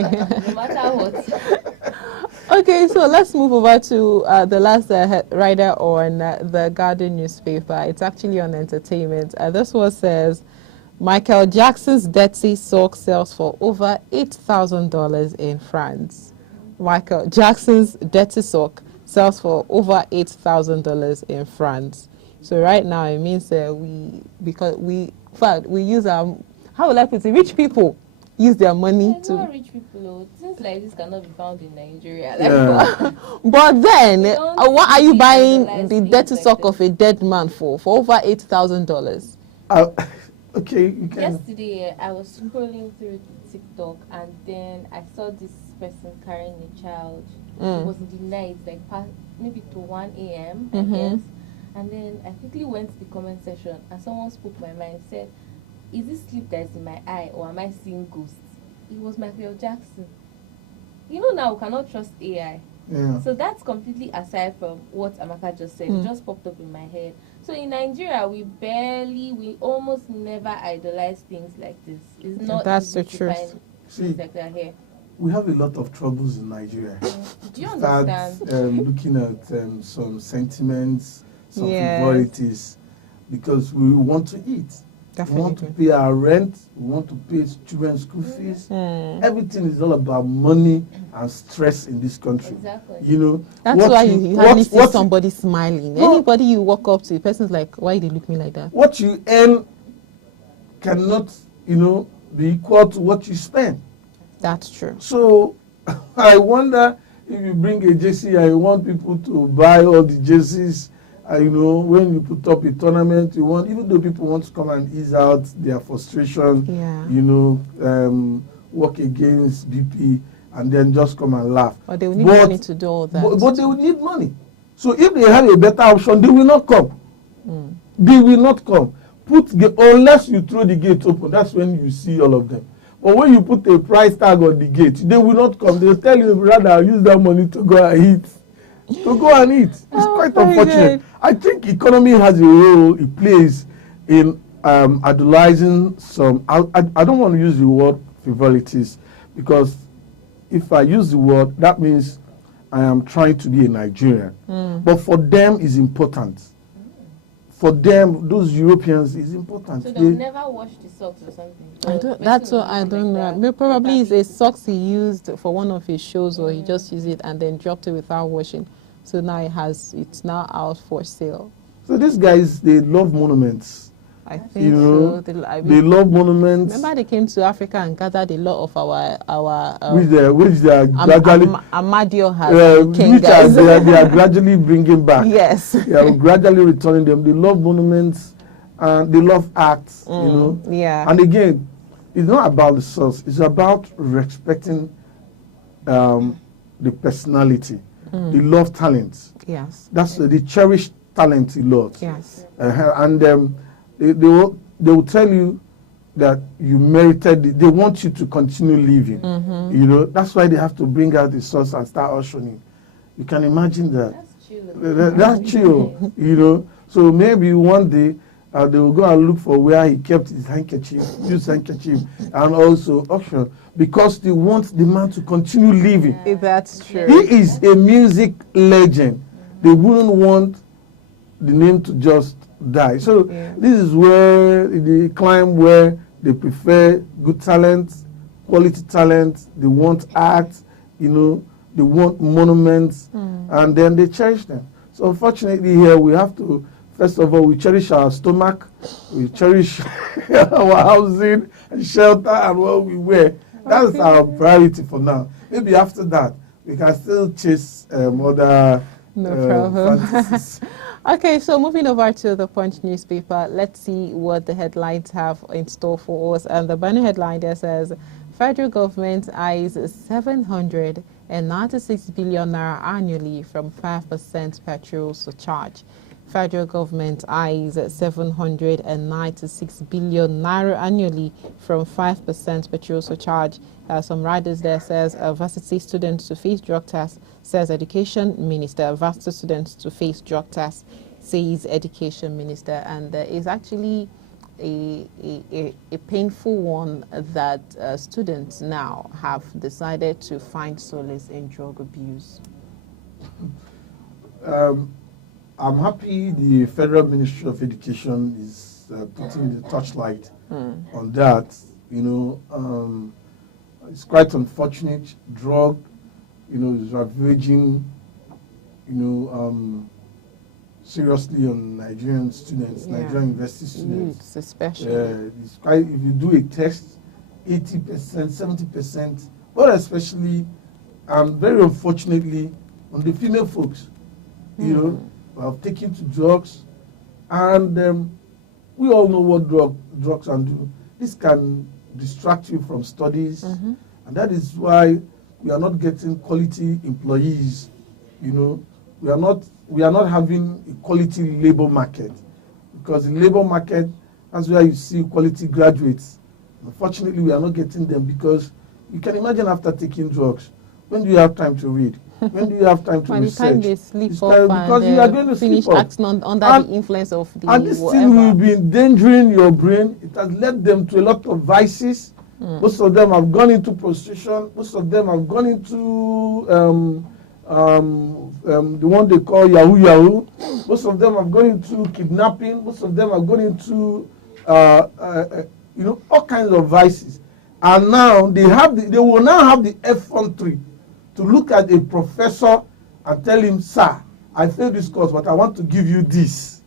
matter what. Okay, so let's move over to the last rider on the Guardian newspaper. It's actually on entertainment. This one says, Michael Jackson's dirty sock sells for over $8,000 in France. Michael Jackson's dirty sock sells for over $8,000 in France. So right now it means we use how will I put it? Rich people use their money There's to. no rich people. Oh. Things like this cannot be found in Nigeria. Yeah. But then, We don't what are you really buying idolize the things dirty like sock this. of a dead man for over $8,000? Okay, you can. Yesterday, I was scrolling through TikTok and then I saw this person carrying a child. It was in the night, like maybe to 1 a.m., I guess. And then I quickly went to the comment section and someone spoke my mind, said, is this sleep that is in my eye or am I seeing ghosts? It was Michael Jackson. You know now we cannot trust AI. Yeah. So that's completely aside from what Amaka just said. It just popped up in my head. So in Nigeria, we almost never idolize things like this. It's not That's easy the to truth. find See, things like that here. we have a lot of troubles in Nigeria. Do you Start understand? looking at some sentiments, some Yes. frivolities, because we want to eat. We want to Definitely. pay our rent. We want to pay children's school fees. Mm. Everything is all about money and stress in this country. Exactly. You know. That's what why you hardly see what somebody smiling. No. Anybody you walk up to, the person's like, why they look me like that? What you earn cannot, be equal to what you spend. That's true. So I wonder if you bring a JC and you want people to buy all the jerseys, when you put up a tournament, even though people want to come and ease out their frustration, Yeah. work against BP, and then just come and laugh. Or they will need money to do all that. But they will need money. So if they have a better option, they will not come. They will not come. Unless you throw the gate open, that's when you see all of them. But when you put a price tag on the gate, they will not come. They'll tell you, rather use that money to go and eat. It's quite very unfortunate. good. I think economy has a role it plays in idolizing some. I don't want to use the word frivolities, because if I use the word, that means I am trying to be a Nigerian. But for them, it's important. For them, those Europeans, is important. So they'll never wash the socks or something. That's what I don't know. Maybe probably it's a socks he used for one of his shows, or he just used it and then dropped it without washing. So now it's now out for sale. So these guys, they love monuments. I think so. They love monuments. Remember they came to Africa and gathered a lot of our which they are gradually Amadio has which they are gradually bringing back. Yes. They are gradually returning them. They love monuments and they love art. Yeah. And again, it's not about the source. It's about respecting the personality. They love talent. Yes. That's they cherish talent a lot. Yes. And they will tell you that you merited it. They want you to continue living. That's why they have to bring out the source and start ushering. You can imagine that. That's chill. That's chill. So maybe one day they will go and look for where he kept his handkerchief, used handkerchief, and also auction, because they want the man to continue living. That's true. He is a music legend. They wouldn't want the name to just die. So this is where they climb, where they prefer good talent, quality talent. They want art, they want monuments, and then they cherish them. So unfortunately here we have to, first of all, we cherish our stomach, we cherish our housing and shelter and what we wear. That's our priority for now. Maybe after that, we can still chase other fantasies. Okay, so moving over to the Punch newspaper, let's see what the headlines have in store for us. And the banner headline there says, federal government eyes 796 billion naira annually from 5% petrol surcharge. Federal government eyes 796 billion naira annually from 5% petrol surcharge. Some riders there says varsity students to face drug test, says Education Minister. Varsity students to face drug test, says Education Minister. And it's actually a painful one that students now have decided to find solace in drug abuse. I'm happy the Federal Ministry of Education is putting the touchlight on that. It's quite unfortunate. Drug, is ravaging, seriously on Nigerian students, Nigerian university students. Youths especially. It's quite, if you do a test, 80%, 70%, but especially and very unfortunately on the female folks, you know, who have taken to drugs, and we all know what drugs can do. This can distract you from studies, and that is why we are not getting quality employees. You know, we are not having a quality labor market, because the labor market, that's where you see quality graduates. Unfortunately, we are not getting them, because you can imagine after taking drugs, when do you have time to read? When do you have time to research? By the time they sleep It's off because and you are going to finish sleep off. acting under And- the influence of the And this whatever. thing will be endangering your brain. It has led them to a lot of vices. Most of them have gone into prostitution. Most of them have gone into the one they call Yahoo Yahoo. Most of them have gone into kidnapping. Most of them have gone into you know, all kinds of vices. And now they will now have the effrontery to look at a professor and tell him, sir, I failed this course, but I want to give you this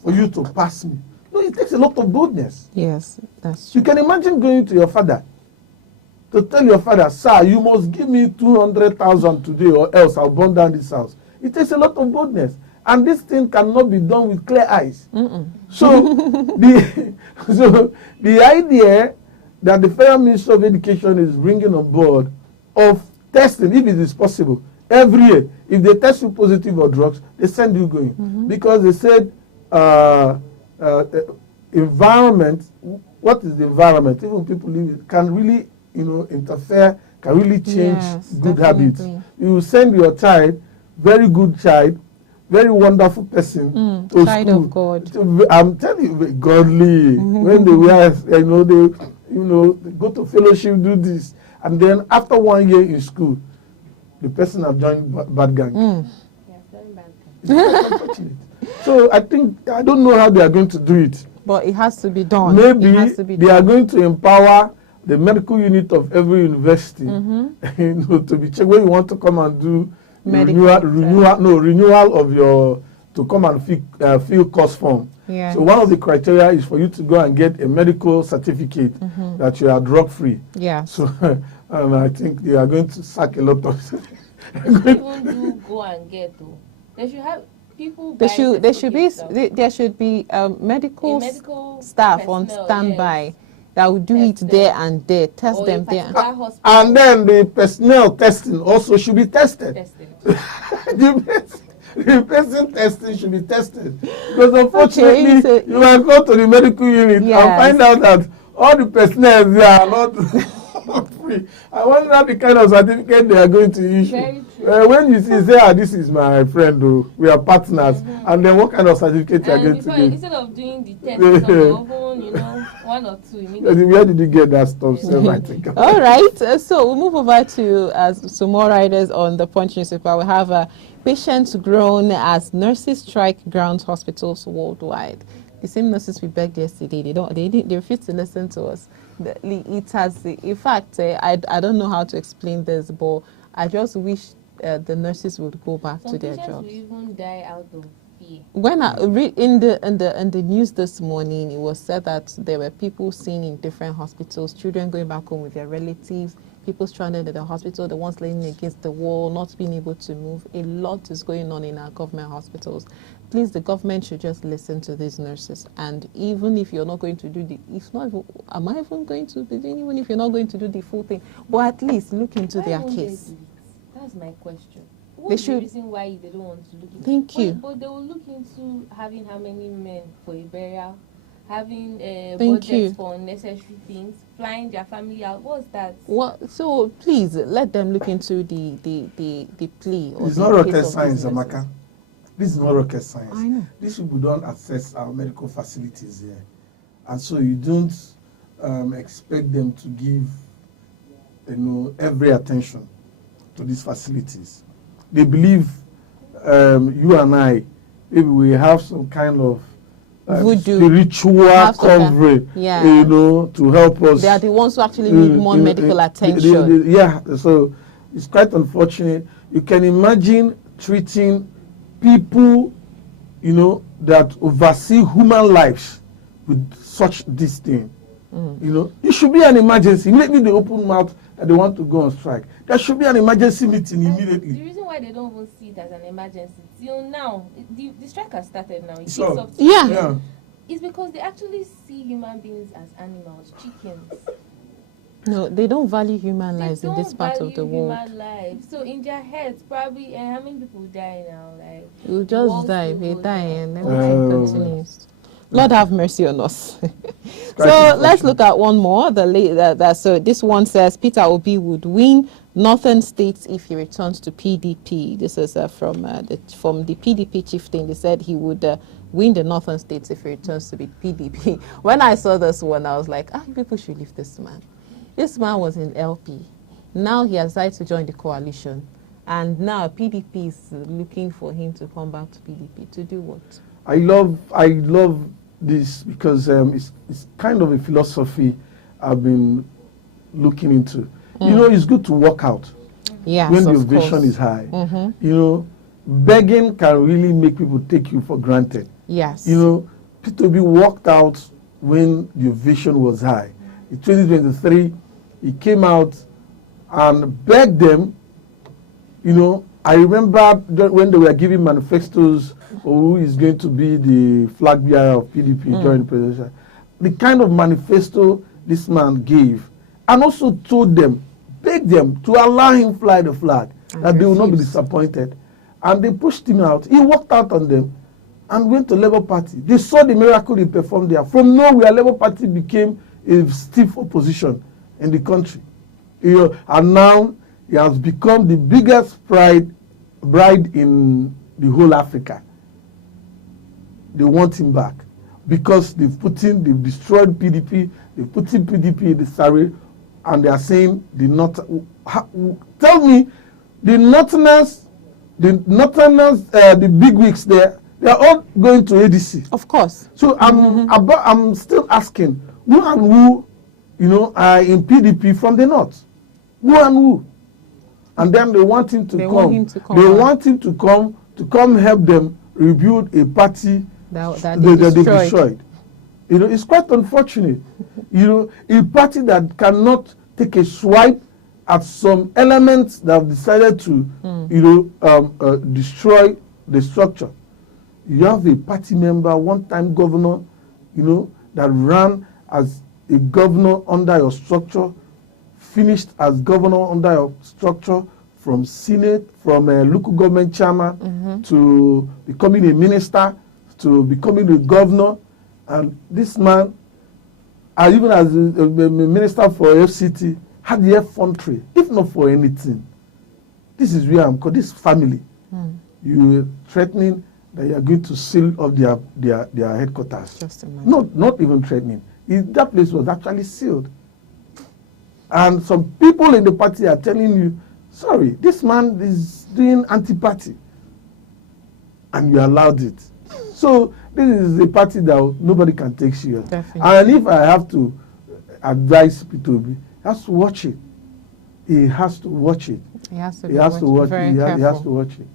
for you to pass me. No, it takes a lot of boldness. Yes, that's true. You can imagine going to your father to tell your father, sir, you must give me 200,000 today or else I'll burn down this house. It takes a lot of boldness. And this thing cannot be done with clear eyes. So, the idea that the Federal Ministry of Education is bringing on board of testing, if it is possible, every year, if they test you positive for drugs, they send you going. Because they said environment, what is the environment? Even people live it, can really, you know, interfere, can really change good habits. You send your child, very good child, very wonderful person to child school. of God. I'm telling you, godly. When they were, they go to fellowship, do this, and then after 1 year in school, the person have joined bad gang. Yes, very bad. It's unfortunate. So I don't know how they are going to do it. But it has to be done. Maybe it has to be they done. are going to empower the medical unit of every university, you know, to be checked when you want to come and do renewal of your, to come and fill course form. Yes. So one of the criteria is for you to go and get a medical certificate that you are drug free. Yeah. So and I think they are going to sack a lot of. They should even do go and get though. They should have people. There should be medical medical staff on personnel, standby yes, that will do test it them. there and there, test or them a there. particular hospital And then the personnel testing also should be tested. tested. The person testing should be tested. Because unfortunately, Okay, so you might go to the medical unit Yes. and find out that all the personnel there are not free. I wonder the kind of certificate they are going to issue. Very true. When you say, this is my friend, we are partners, and then what kind of certificate you are And going to before, give? instead of doing the test, someone, you know, one or two immediately. Where did you get that stuff? Sir? I think. All right, so we'll move over to some more riders on the Punch newspaper. We have patients grown as nurses strike ground hospitals worldwide. The same nurses we begged yesterday, they refuse to listen to us. It has, in fact, I don't know how to explain this, but I just wish the nurses would go back to their Some jobs. patients will even die out of fear. When I read in the news this morning, it was said that there were people seen in different hospitals, children going back home with their relatives, people stranded at the hospital, the ones laying against the wall, not being able to move. A lot is going on in our government hospitals. Please, the government should just listen to these nurses. And even if you're not going to do am I even going to be doing, even if you're not going to do the full thing, but at least look into Why their won't they case. do it? That's my question. They What's the should- reason why they don't want to look into Thank you. But they will look into having how many men for a burial, having Thank you. budgets for unnecessary things, flying their family out. What's that? Well, so please let them look into the plea. Or It's the not case rocket of science, these nurses. Amaka. This is not rocket science. I know. These people don't access our medical facilities here. And so you don't expect them to give, every attention to these facilities. They believe you and I, maybe we have some kind of Voodoo. spiritual Have some kind- coverage, yeah. to help us. They are the ones who actually need more medical attention. Yeah, so it's quite unfortunate. You can imagine treating people, that oversee human lives with such this thing. You know, it should be an emergency. Immediately they open mouth and they want to go on strike. There should be an emergency meeting immediately. The reason why they don't even see it as an emergency till now, the strike has started now. It So, kicks off Yeah. Yeah. It's because they actually see human beings as animals, chickens. No, they don't value human They lives in this don't part value of the world. human life. So in their heads, probably, how many people die now? Like We'll the just world die. still They goes die on. and everything Oh. continues. Lord have mercy on us. So Quite let's unfortunate. look at one more. So this one says Peter Obi would win Northern states if he returns to PDP. This is from the PDP chieftain. They said he would win the Northern states if he returns to the PDP. When I saw this one, I was like, people should leave this man. This man was in LP. Now he has decided to join the coalition. And now PDP is looking for him to come back to PDP. To do what? I love this because it's kind of a philosophy I've been looking into. You know, it's good to work out Yes, when the of ovation course. is high. You know, begging can really make people take you for granted. Yes. You know, Peter Obi walked out when the ovation was high. In 2023, he came out and begged them. You know, I remember when they were giving manifestos of who is going to be the flag bearer of PDP during the presidential. The kind of manifesto this man gave, and also told them, begged them to allow him fly the flag, And that they will not be refused. disappointed. And they pushed him out. He walked out on them and went to Labour Party. They saw the miracle he performed there. From nowhere, Labour Party became a stiff opposition in the country. You know, and now he has become the biggest bride in the whole Africa. They want him back because they've destroyed PDP, they've put in PDP in the Surrey, and they are saying tell me, the Northerners, the big wigs there, they are all going to ADC. Of course. So I'm still asking, who and who, you know, are in PDP from the north? Who and who? And then they want him to They come. want him to come They back. want him to come help them rebuild a party That they they destroyed. destroyed. You know, it's quite unfortunate. You know, a party that cannot take a swipe at some elements that have decided to, you know, destroy the structure. You have a party member, one-time governor, you know, that ran as a governor under your structure, finished as governor under your structure, from Senate, from a local government chairman to becoming a minister, to becoming a governor. And this man, even as a minister for FCT, had the effrontery, if not for anything. This is where I'm called, this family. You are threatening that you are going to seal off their headquarters. Just imagine. Not even threatening. That place was actually sealed. And some people in the party are telling you, sorry, this man is doing anti-party. And you allowed it. So this is a party that nobody can take serious. Definitely. And if I have to advise P2B, he has to watch it. He has to watch it. He has to He be has to watch very it. He careful. has to watch it.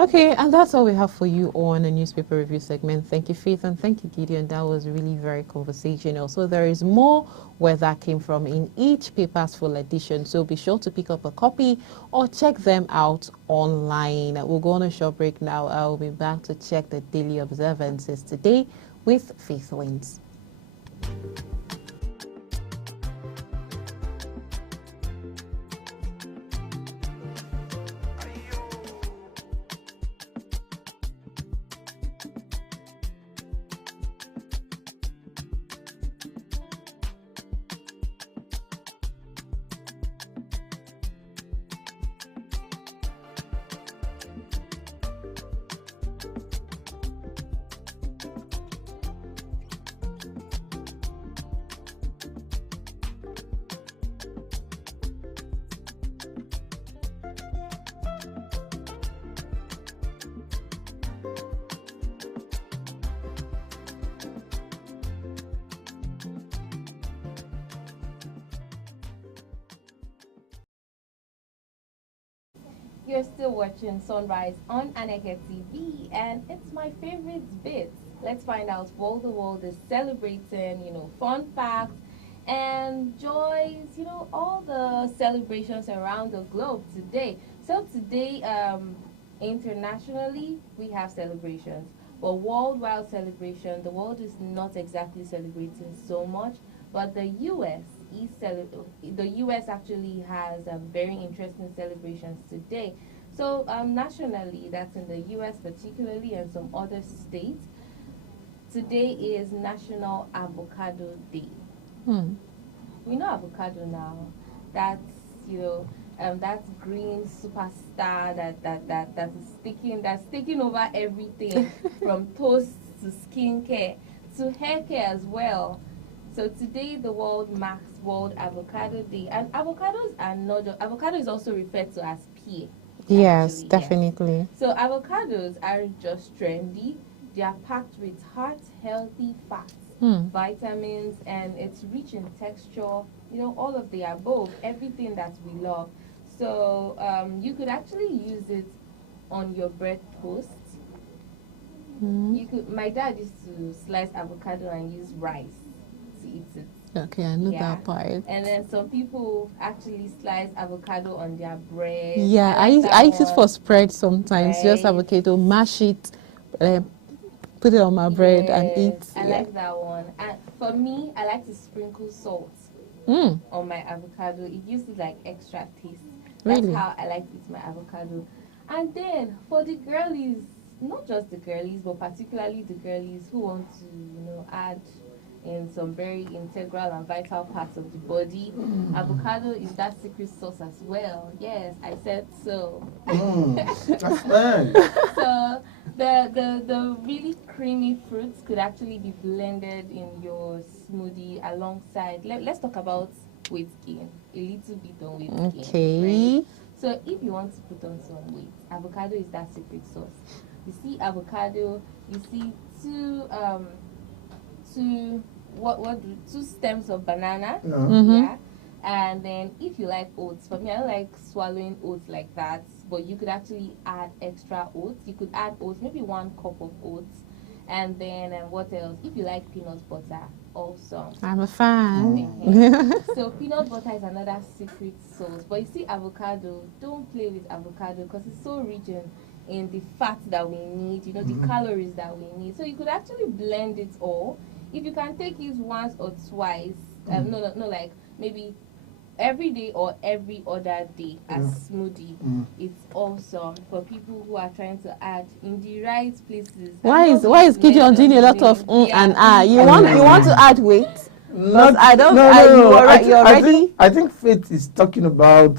Okay, and that's all we have for you on a newspaper review segment. Thank you, Faith, and thank you, Gideon. That was really very conversational. So there is more where that came from in each paper's full edition. So be sure to pick up a copy or check them out online. We'll go on a short break now. I'll be back to check the daily observances today with Faith Wins. You're still watching Sunrise on Aneke TV, and it's my favorite bit. Let's find out what the world is celebrating, fun facts, and joys, all the celebrations around the globe today. So today, internationally, we have celebrations. But worldwide celebration, the world is not exactly celebrating so much. But the the U.S. actually has very interesting celebrations today. So nationally, that's in the U.S. particularly and some other states, today is National Avocado Day. Hmm. We know avocado now. That's that green superstar that is taking over everything from toast to skincare to hair care as well. So today the world marks World Avocado Day, and avocados are not just, avocado is also referred to as pear. Yes, Actually, yes. definitely. So avocados aren't just trendy; they are packed with heart-healthy fats, vitamins, and it's rich in texture. All of the above, everything that we love. So you could actually use it on your bread toast. You could. My dad used to slice avocado and use rice to eat it. Okay, I know Yeah. that part. And then some people actually slice avocado on their bread. Yeah, I like I that use it for one. spread sometimes. Just Right. avocado, mash it, put it on my bread and eat. Yes, I Yeah. like that one. And for me, I like to sprinkle salt Mm, on my avocado. It gives it like extra taste. That's really? how I like to eat my avocado. And then for the girlies, not just the girlies, but particularly the girlies who want to, add in some very integral and vital parts of the body, avocado is that secret sauce as well. Yes, I said so. That's nice. So the really creamy fruits could actually be blended in your smoothie alongside. Let's talk about weight gain, a little bit on weight gain. Okay. Right? So if you want to put on some weight, avocado is that secret sauce. You see avocado, you see two stems of banana. Yeah. And then if you like oats, for me I don't like swallowing oats like that, but you could actually add extra oats. You could add oats, maybe 1 cup of oats. And then what else? If you like peanut butter, also. I'm a fan. So peanut butter is another secret sauce. But you see avocado, don't play with avocado because it's so rich in the fat that we need, the calories that we need. So you could actually blend it all. If you can take it once or twice, no, like maybe every day or every other day as smoothie. It's awesome for people who are trying to add in the right places. Why is Gideon doing a lot of and You want to add weight? Not, I don't. no. You're ready. I think Faith is talking about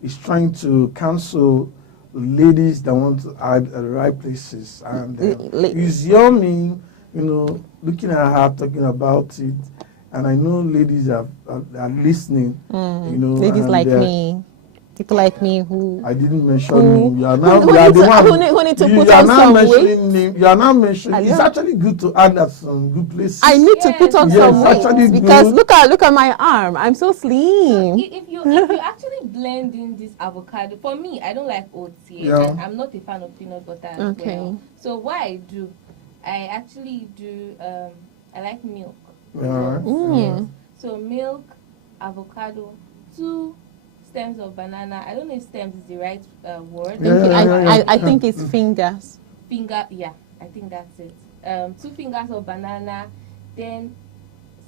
is trying to counsel ladies that want to add at the right places, and is yummy, looking at her talking about it, and I know ladies are listening, ladies like me. People like me who I didn't mention name. You are now who need to put on some weight. Name. You are now mentioning. It's actually good to add at some good places. I need to put on some weight because look at my arm. I'm so slim. So if you actually blend in this avocado, for me, I don't like oats here, and I'm not a fan of peanut butter as well. So what I do, I actually do. I like milk. So milk, avocado, 2 stems of banana. I don't know if stems is the right word. I think it's fingers. I think that's it. 2 fingers of banana. Then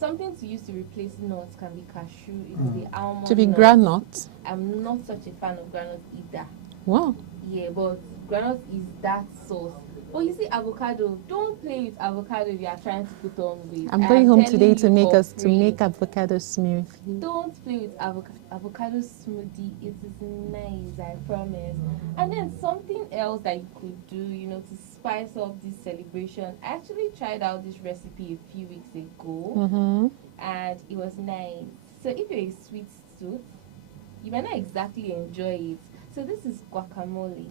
something to use to replace nuts can be cashew. It's the almond. To be granite. I'm not such a fan of granite either. Wow. Yeah, but granite is that sauce. But you see, avocado. Don't play with avocado if you are trying to put on weight. I'm going home today to make avocado smoothie. Don't play with avocado smoothie. It is nice, I promise. And then something else that you could do, to spice up this celebration. I actually tried out this recipe a few weeks ago, and it was nice. So if you're a sweet tooth, you might not exactly enjoy it. So this is guacamole.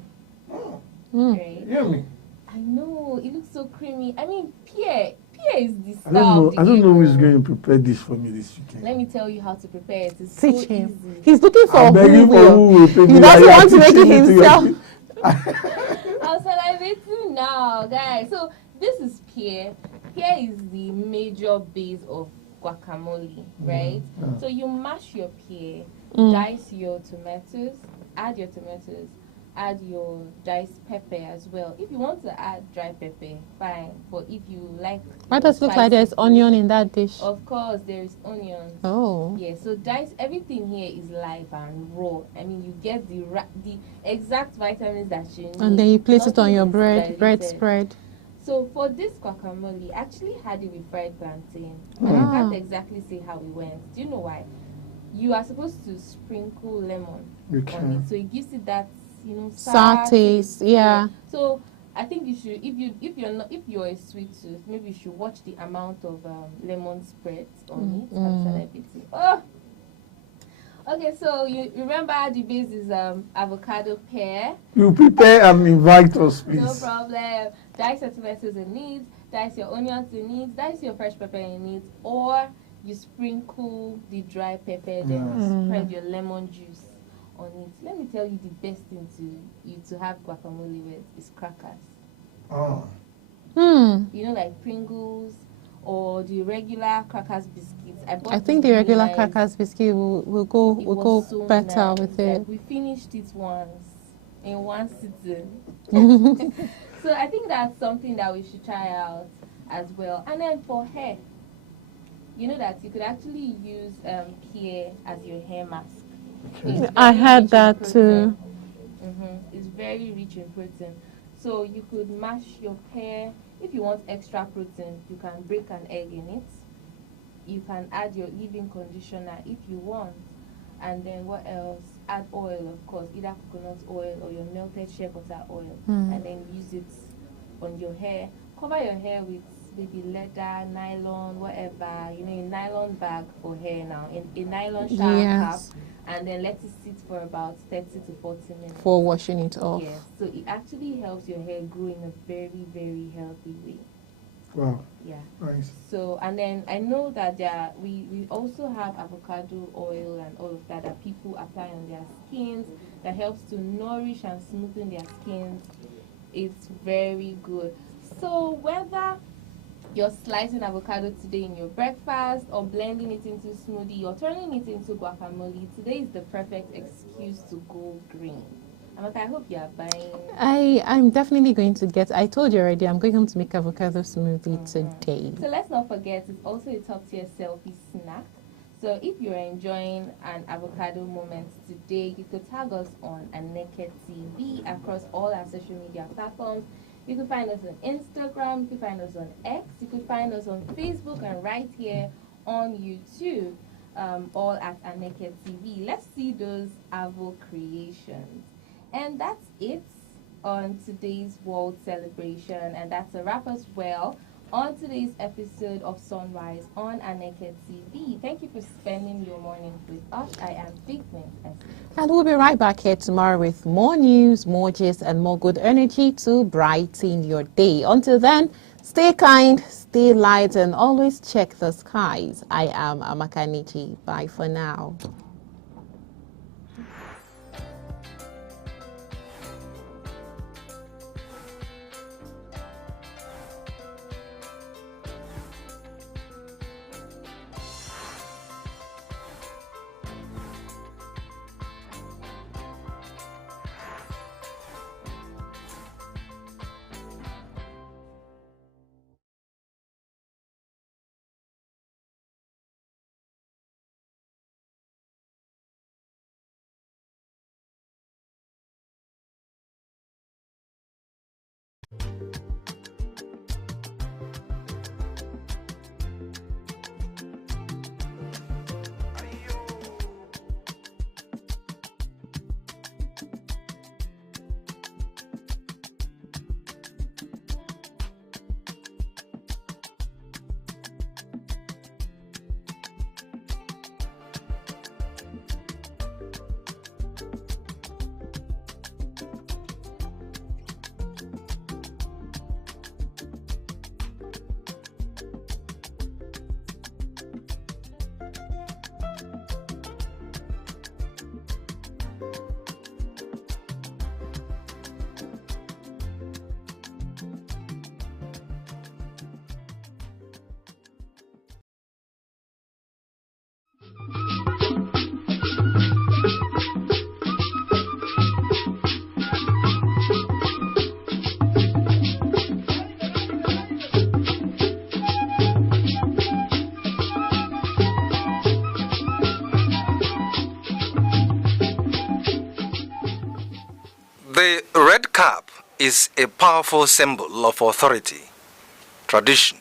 Right? Yummy. I know, it looks so creamy. I mean, pear is the style. I don't know who is going to prepare this for me this weekend. Let me tell you how to prepare it. It's Teach so him. easy. He's looking for who will pay me. He doesn't want to make it himself. I'm salivating now, guys. So this is pear. Pear is the major base of guacamole, right? So you mash your pear, dice your tomatoes, add your diced pepper as well. If you want to add dry pepper, fine. But if you like, Why does it look like there's onion in that dish? Of course, there is onions. Oh. Yeah, so everything here is live and raw. I mean, you get the exact vitamins that you need. And then you place it on your Nothing bread is spread. So for this guacamole, I actually had it with fried plantain. And I can't exactly say how it went. Do you know why? You are supposed to sprinkle lemon on it, so it gives it that sour taste. Yeah. So I think you should, if you're a sweet tooth, maybe you should watch the amount of lemon spread on it. Oh. Okay, so you remember the base is avocado pear. You prepare and invite us, please. No problem. Dice your tomatoes in needs, dice your onions in needs, dice your fresh pepper in needs, or you sprinkle the dry pepper, then you spread your lemon juice on it. Let me tell you, the best thing to have guacamole with is crackers. Oh. You know, like Pringles or the regular crackers biscuits. I think the regular crackers biscuit will go so better nice. with it. Like, we finished it once in one sitting. So I think that's something that we should try out as well. And then for hair, you know that you could actually use pear as your hair mask. I had that too. It's very rich in protein. So you could mash your pear. If you want extra protein, you can break an egg in it. You can add your leave-in conditioner if you want. And then what else? Add oil, of course, either coconut oil or your melted shea butter oil. And then use it on your hair. Cover your hair with maybe leather, nylon, whatever, a nylon bag for hair now, a nylon shower cap, and then let it sit for about 30 to 40 minutes. For washing it off. Yes, so it actually helps your hair grow in a very, very healthy way. Wow. Yeah. Nice. So, and then I know that we also have avocado oil and all of that people apply on their skins that helps to nourish and smoothen their skins. It's very good. So whether you're slicing avocado today in your breakfast or blending it into smoothie or turning it into guacamole, today is the perfect excuse to go green. Aneke, I hope you are buying. I'm definitely going to get. I told you already. I'm going home to make avocado smoothie today. So let's not forget, it's also a top tier selfie snack. So if you're enjoying an avocado moment today, you could tag us on Aneke TV across all our social media platforms. You can find us on Instagram, you can find us on X, you can find us on Facebook, and right here on YouTube, all at Aneke TV. Let's see those Avo creations. And that's it on today's World Celebration, and that's a wrap as well on today's episode of Sunrise on Aneke TV. Thank you for spending your morning with us. I am Big Queen. And we'll be right back here tomorrow with more news, more gist, and more good energy to brighten your day. Until then, stay kind, stay light, and always check the skies. I am Aneke. Bye for now. is a powerful symbol of authority, tradition,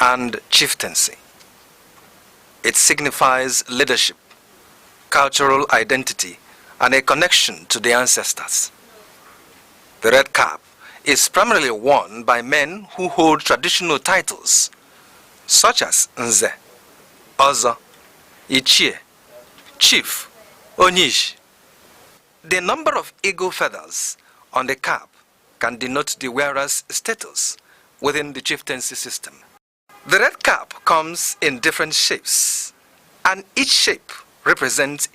and chieftaincy. It signifies leadership, cultural identity, and a connection to the ancestors. The red cap is primarily worn by men who hold traditional titles such as Nze, Ozo, Ichie, Chief, Onyish. The number of eagle feathers on the cap can denote the wearer's status within the chieftaincy system. The red cap comes in different shapes, and each shape represents